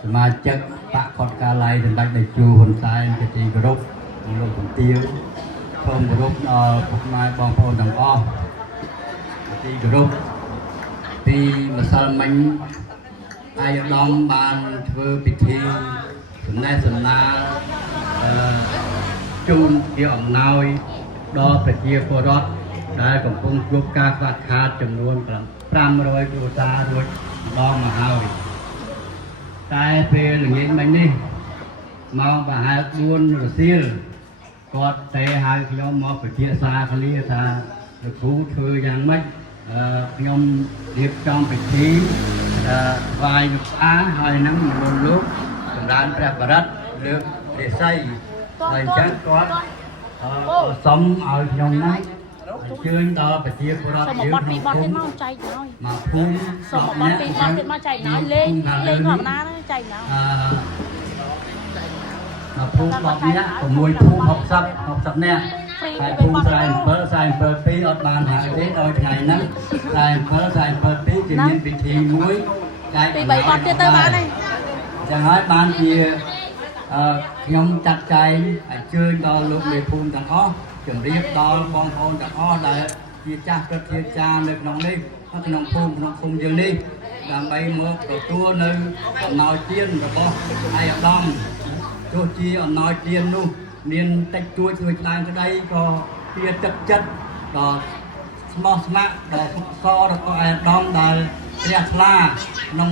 សមាជិកបកខតកាឡៃសម្ដេចតេជោហ៊ុនសែនជាទីគោរពលោកជំទាវសូមគោរពដល់ពុកម៉ែបងប្អូនទាំងអស់ទីគោរពពីម្សិលមិញអាយដាមបានធ្វើពិធីសំណេះសំណាលជូនជាអំណោយដល់ប្រជាពលរដ្ឋដែលកំពុងជួបការខ្វះខាតចំនួន500គ្រួសាររួចម្ដងមកហើយតែពេលល្ងាចមិញនេះម៉ោងប្រហែល4រសៀលគាត់តែហៅខ្ញុំមកពិភាក្សាគ្នាថាលោកគ្រូធ្វើយ៉ាងម៉េចខ្ញុំរៀបចំពិធីថ្វាយលោកអាហើយនឹងនិមន្តលោកសម្រាប់ព្រះបរិត្តលើករាសីហើយអញ្ចឹងគាត់សុំឲ្យខ្ញុំណាអញ្ជើញដល់ប្រជាពលរដ្ឋយើងក្នុងភូមិមកចែកឲ្យមកភូមិសុំបត់ពីបត់ទៀតមកចែកឲ្យលេងធម្មតាចែកឲ្យមកភូមិ10នាក់6ភូមិ60នាក់ហើយភូមិ47 2អត់បានហាក់ទេដល់ថ្ងៃហ្នឹង47 2គេមានពិធីមួយចែកពី3បត់ទៀតទៅបានហើយចឹងហើយបានជាខ្ញុំចាត់ចែងអញ្ជើញដល់លោកមេភូមិទាំងអស់ជម្រាបដល់បងប្អូនទាំងអស់ដែលជាចាស់ព្រឹទ្ធាចារ្យនៅក្នុងនេះក្នុងភូមិយើងនេះដើម្បីមកទទួលនៅអំណោយទានរបស់អាយឧត្តមទោះជាអំណោយទាននោះមានតិចតួចមួយខ្លាំងក្តីក៏ជាទឹកចិត្តដល់ស្មោះស្ម័គ្រដល់សុខសរបស់អាយឧត្តមដែលជ្រះថ្លាក្នុង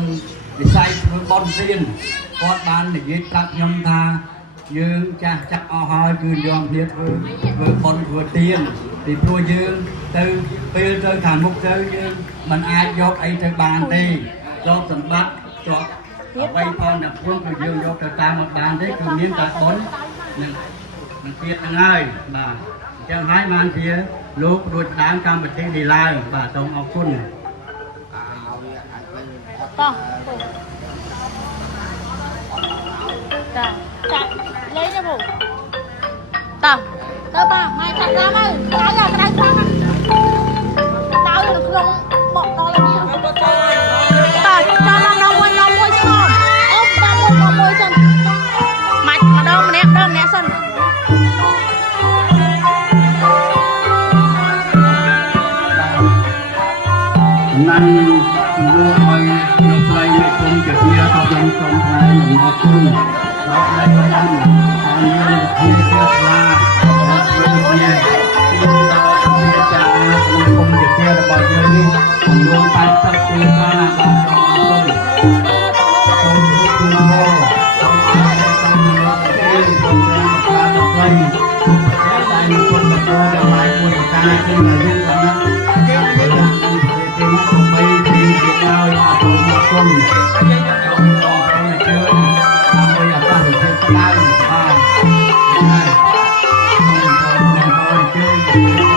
វិស័យធ្វើបុណ្យទានគាត់បាននិយាយប្រាប់ខ្ញុំថាយើងចាស់អស់ហើយគឺយកគ្នាធ្វើបុណ្យធ្វើទានពីព្រោះយើងទៅពេលទៅខាងមុខទៅយើងមិនអាចយកអីទៅបានទេយកសម្បត្តិជាប់អ្វីផងអ្នកព្រមគឺយើងយកទៅតាមអត់បានទេគឺមានតែបុណ្យនឹងទៀតហ្នឹងហើយបាទអញ្ចឹងហើយបានជាលោករួចដើមកម្មវិធីនេះឡើងបាទសូមអរគុណបងចាលេងទេបងទៅបងម៉ែកាត់តាមហើយក្តៅខ្លាំងទៅនៅក្នុងបកដល់នេះចាំនំមួយស្គមអ៊ំតាមមួយសិនម៉ាច់ម្ដងម្នាក់សិនណាំលោកឲ្យលោកស្រីមេគុំជាជាក៏ខ្ញុំសូមថ្លែងអំណរគុណដល់អ្នកបានមានជាស្លាហើយជាទីដល់ជាចាមេគុំជាជារបស់យើងនេះចំនួន80គ្រួសារបាទសូមអរគុណសូមជូនពរសូមអរគុណដល់ព្រះសូមព្រះខាងស្រីសូមព្រះតែគុណដល់ដល់ម៉ែគុណការជាយើងដល់ណាគេយ៉ាងបីពីជាឲ្យអរគុណដើម្បីអាកាសធាតុក្តៅបាទហើយសូមជឿជា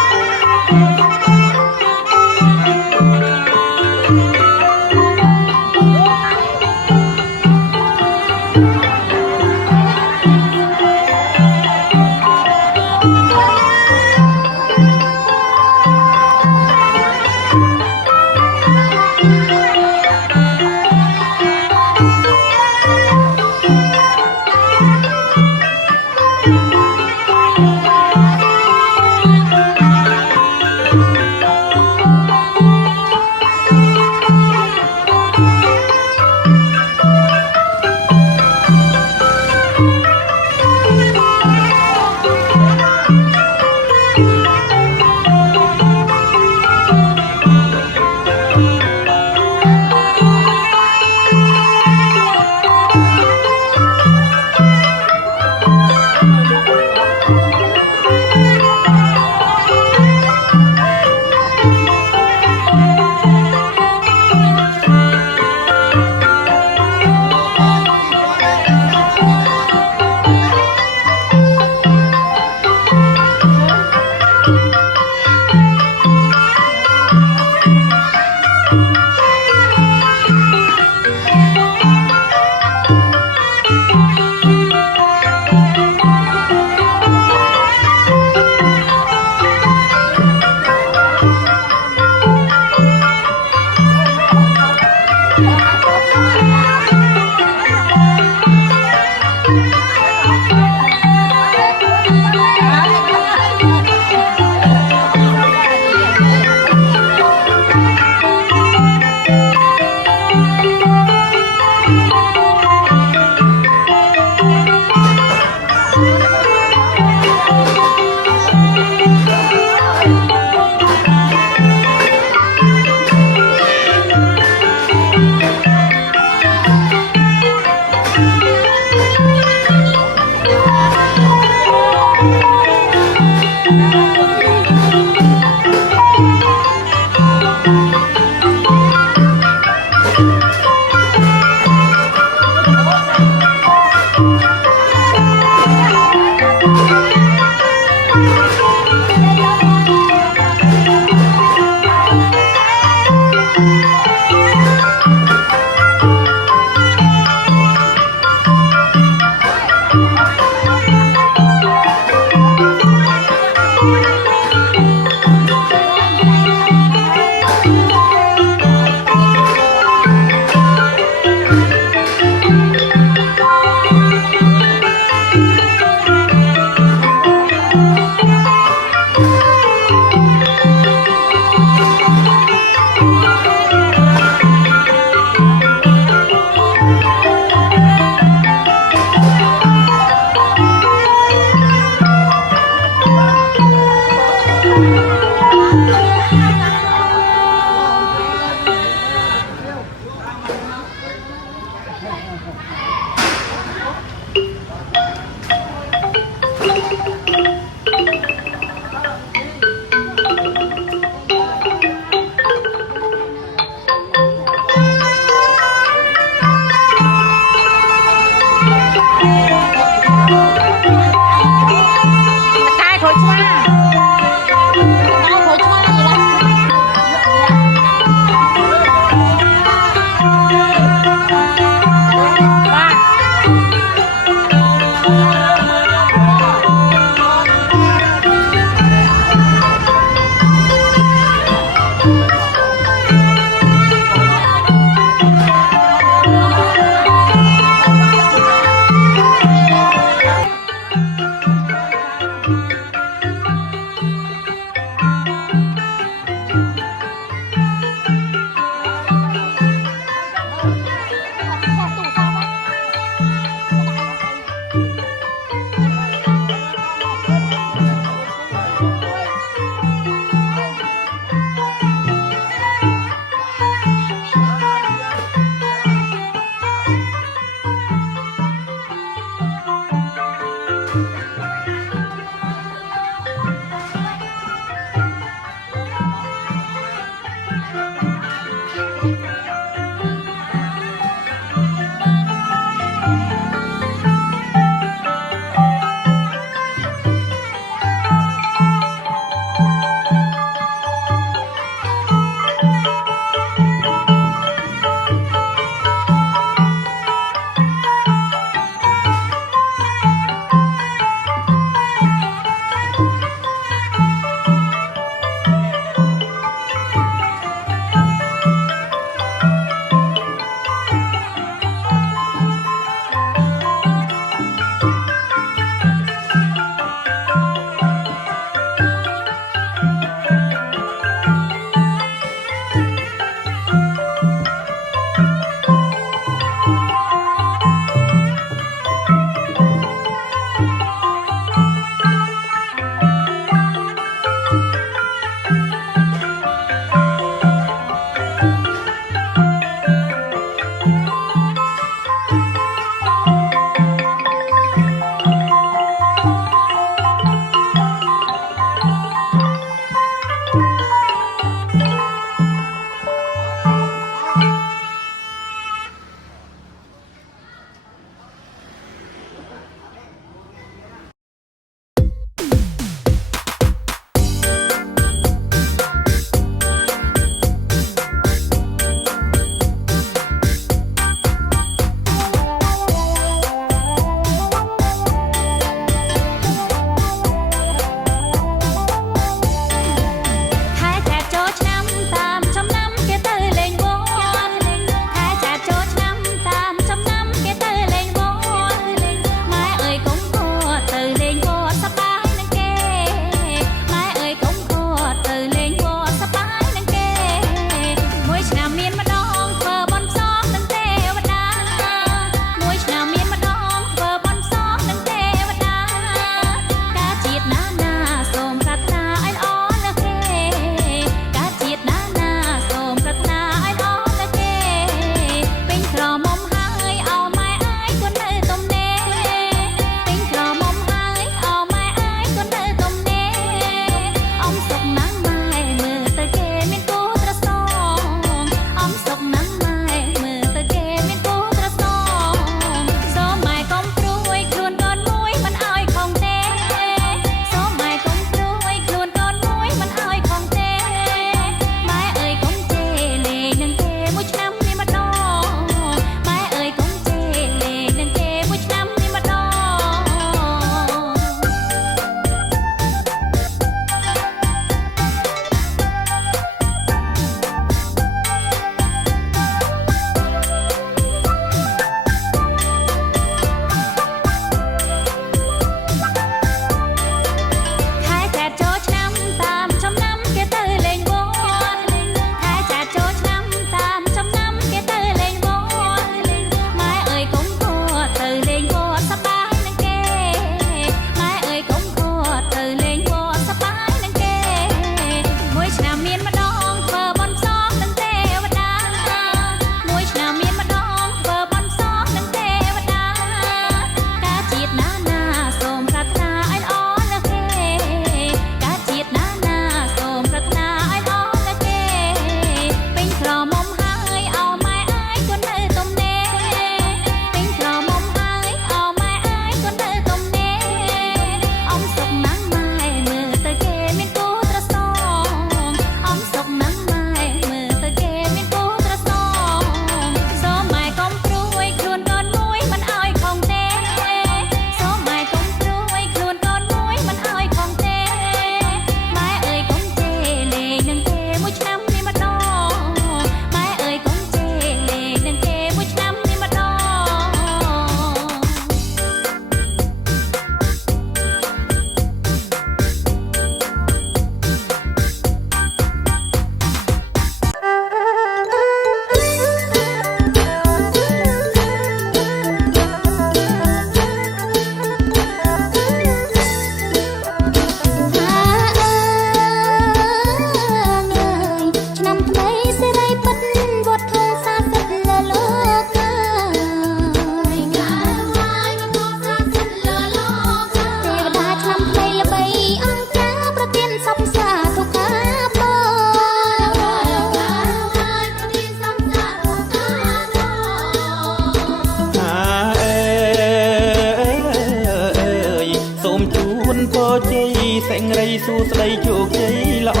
ងរៃសួស្ដីជោគជ័យល្អ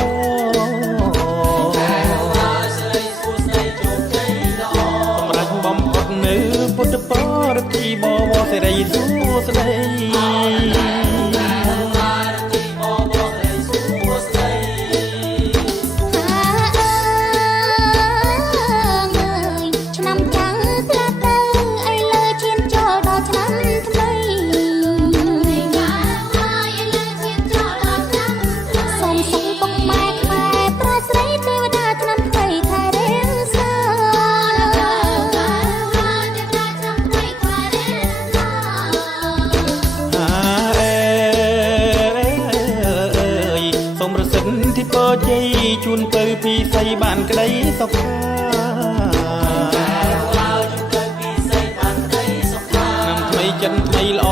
សម្រាប់បំផុតនៅពុទ្ធបរិទ្ធិបវរសេរីសួស្ដីជួនទៅពីស័យបានក្តីសុខាnămថ្មីចិនថ្មីល្អ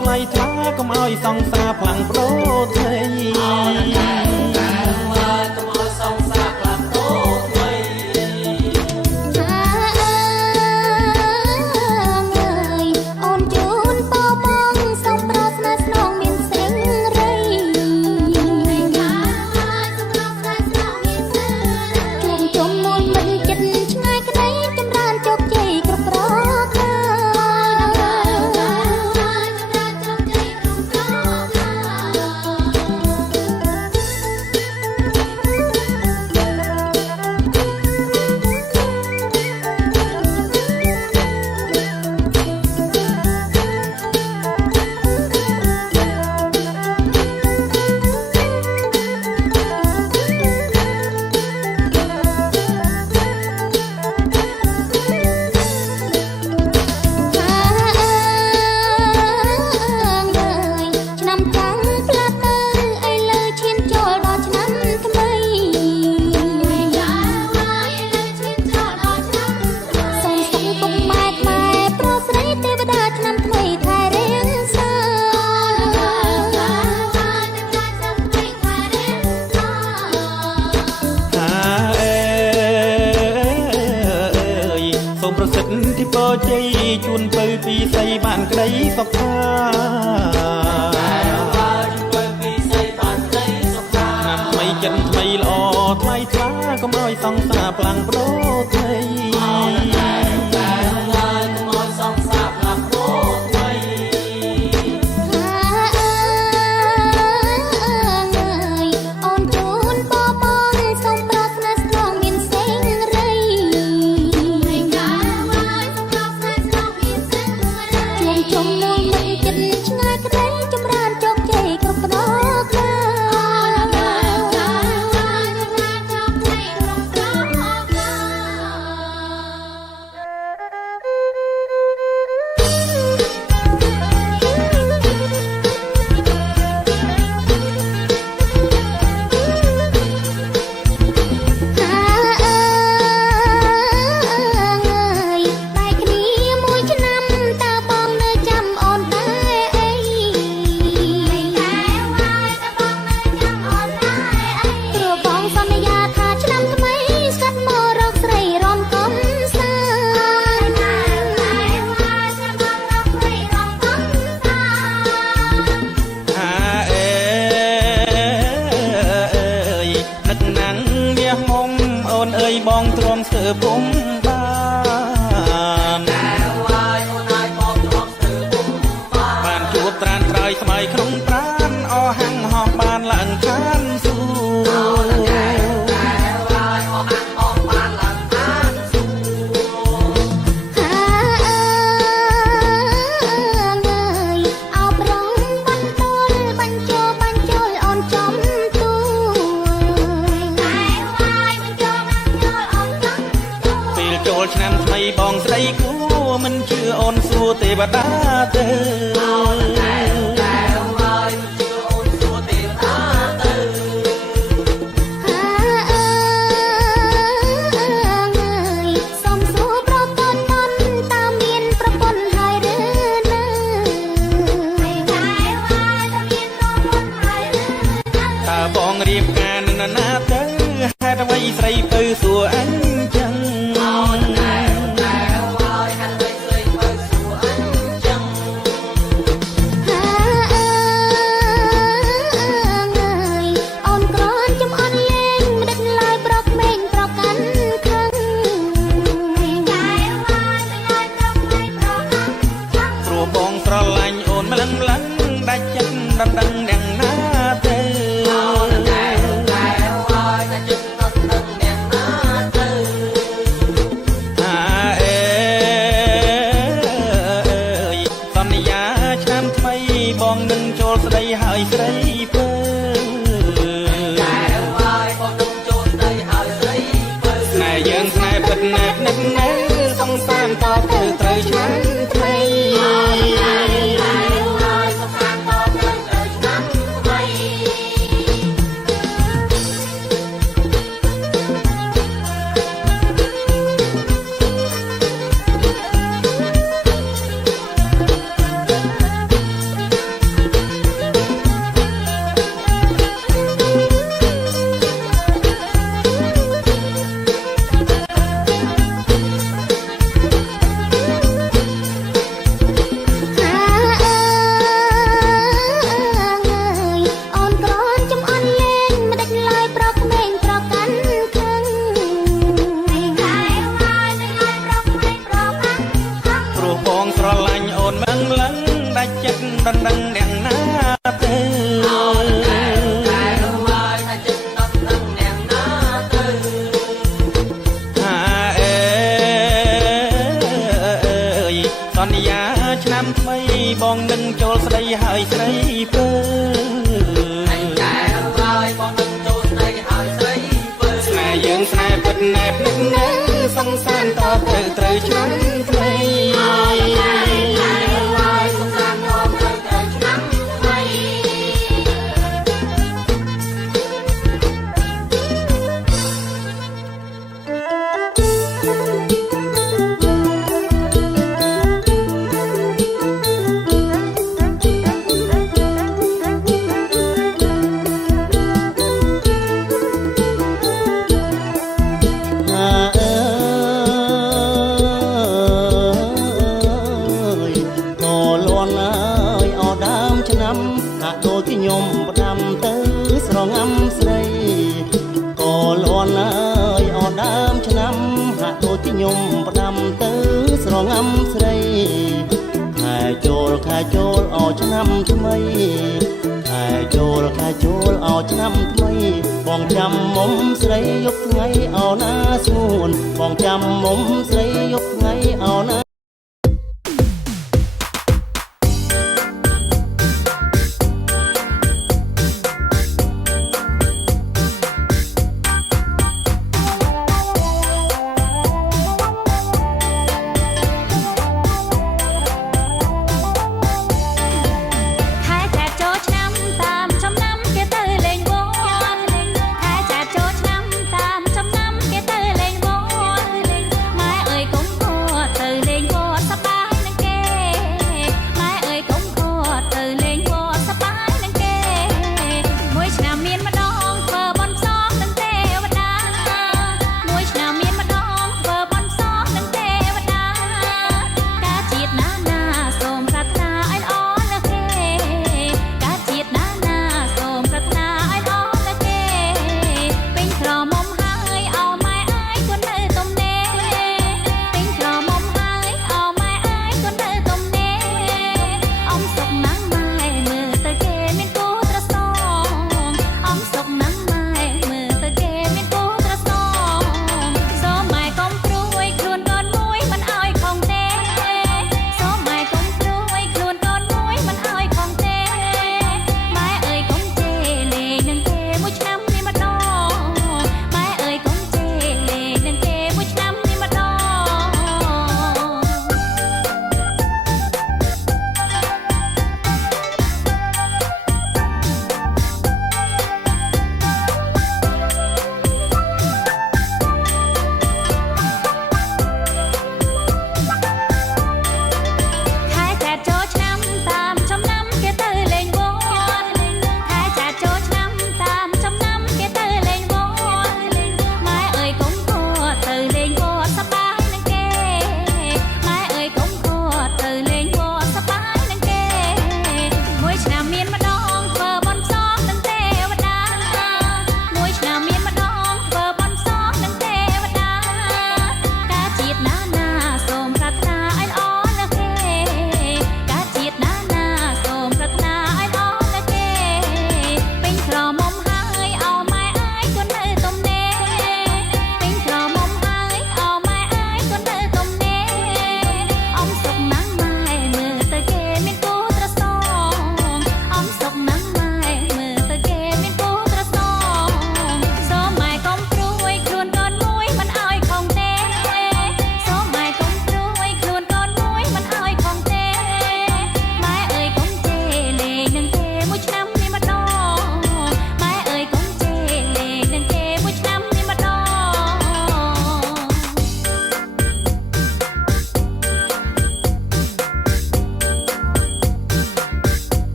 ថ្លៃថ្លាកុំឲ្យសង្សារផ្លាំងប្ដូរថ្មីជួនទៅពីស័យបានក្តីសុខាណាំថ្មីចិនថ្មីល្អថ្លៃថ្លាកុំឲ្យសង្សារផ្លាំងប្ដូរថ្មីបងទ្រាំស្ទើពុំបានជួបត្រានត្រើយស្មៃក្នុងប្រានអស់ហាំងហោះបានឡើងខានសួឆ្នាំថ្មីបងស្រីគួរមិនជឿអូនសួរទេវតាទៅសុំសួរប្រពន្ធតើមានប្រពន្ធហើយឬនៅតើបងរៀបការនឹងណាទៅហេតុអ្វីស្រីទៅសួរអញចឹង ហើយស្រីពើចែហើយបងនឹងចូលស្រីហើយស្រីពើស្នេហ៍យើងស្នេហ៍ពិតណែបនឹកនៅសង្សារតទៅត្រូវឆ្នាំថ្មីខ្ញុំផ្ដាំទៅស្រងាំស្រីក៏លន់អើយអត់ដើមឆ្នាំហាក់ដូចខ្ញុំផ្ដាំទៅស្រងាំស្រីខែចូលអោឆ្នាំថ្មីខែចូលអោឆ្នាំថ្មីបងចាំមុំស្រីយប់ថ្ងៃអោណាស្ងួនបងចាំមុំស្រីយប់ថ្ងៃអោណា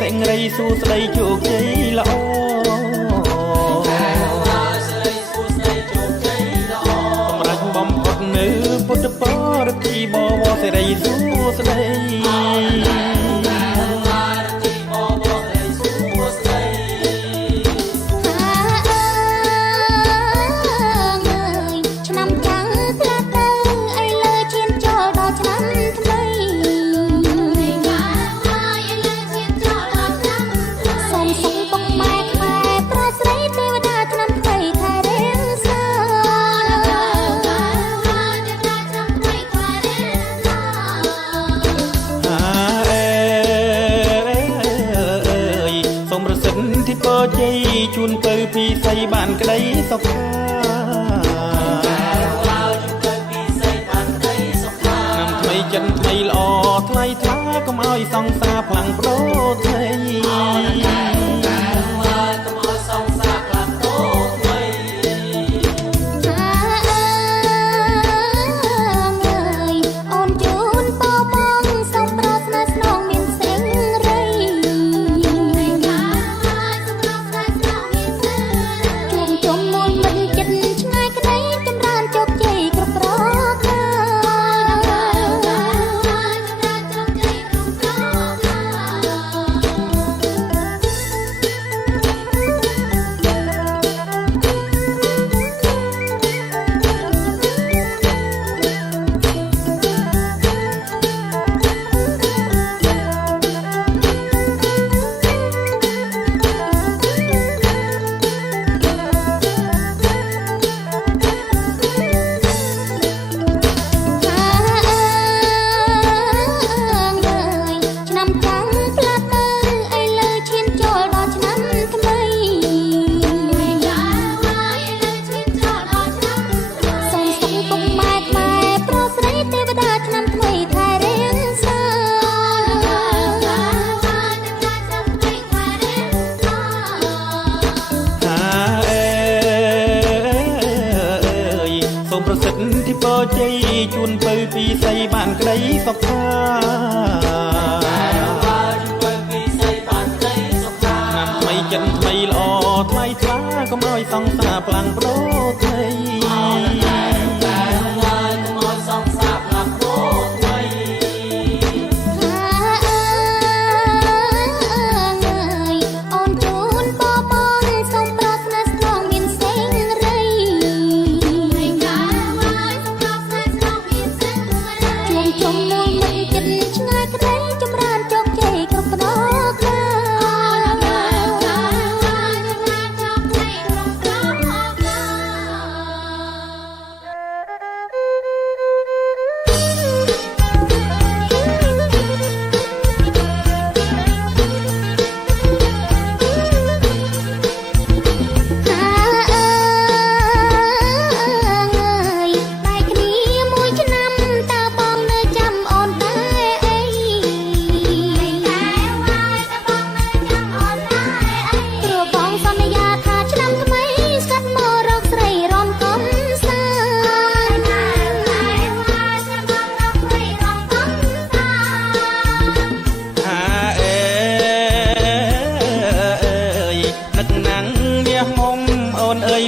សេងរីសួស្ដីជោគជ័យល្អ នៅពុទ្ធបរិទ្ធិបវរសេរីសួស្ដីជួនទៅពីស័យបានក្តីសុខាnămថ្មីចិនថ្មីល្អថ្លៃថ្លាកុំឲ្យសង្សារផ្លាំងប្រូថ្មីជួនទៅពីស័យបានក្តីសុខាnămថ្មីចិនថ្មីល្អថ្លៃថ្លាកុំឲ្យសង្សារផ្លាំងប្រូថ្មី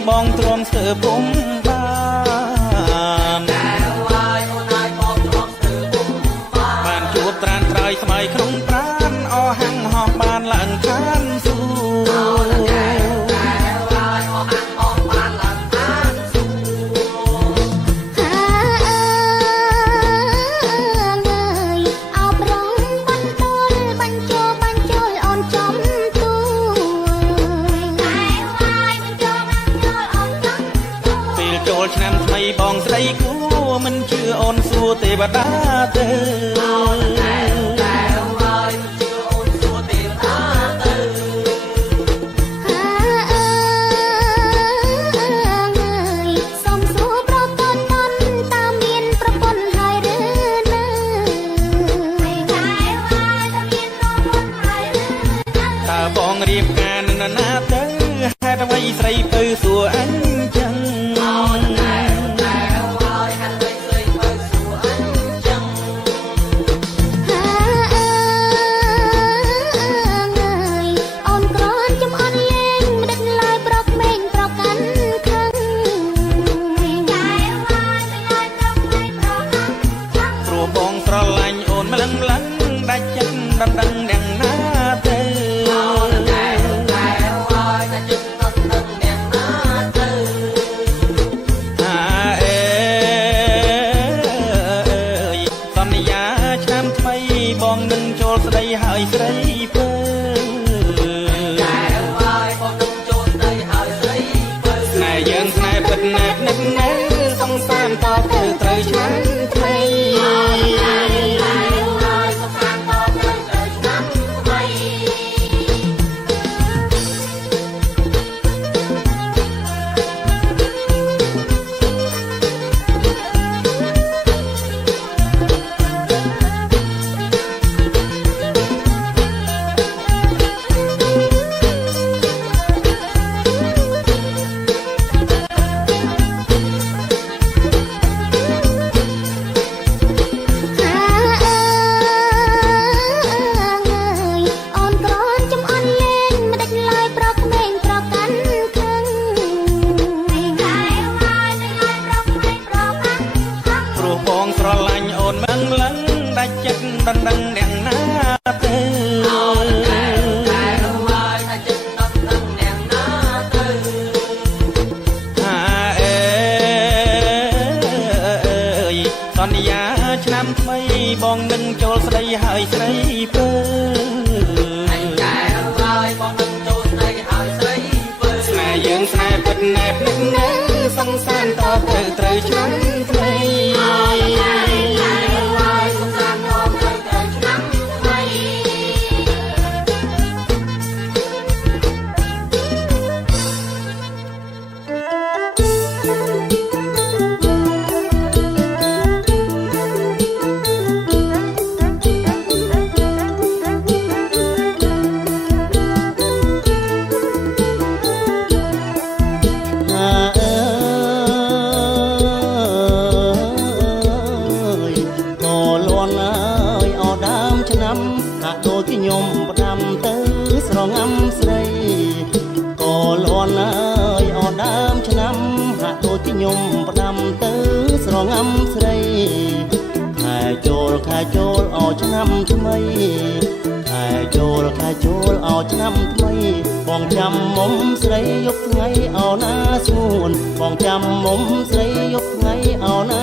បងទ្រាំស្ទើរពុំបានជួបត្រានត្រើយស្មៃក្នុងប្រានអស់ហាំងហោះបានឡើងខានសួឆ្នាំថ្មីបងស្រីគួរមិនជឿអូនសួរទេវតាទៅបងរៀបការនឹងណាទៅហេតុអ្វីស្រីទៅសួរអញចឹងស នតទៅត្រូវឆ្នាំថ្មី បងនឹងចូលស្ដីហើយស្រីពើអញកែហើយបងនឹងចូលស្ដីហើយស្រីពើស្នេហ៍យើងស្នេហ៍ពិតណែបនឹកណែសង្សារតទៅត្រូវឆ្នាំថ្មីខ្ញុំផ្ដាំទៅស្រងាំស្រីក៏លន់អើយអត់ដើមឆ្នាំហាក់ដូចខ្ញុំផ្ដាំទៅស្រងាំស្រីខែចូលអោឆ្នាំថ្មីខែចូលអោឆ្នាំថ្មីបងចាំមុំស្រីយប់ថ្ងៃអោណាស្ងួនបងចាំមុំស្រីយប់ថ្ងៃអោណា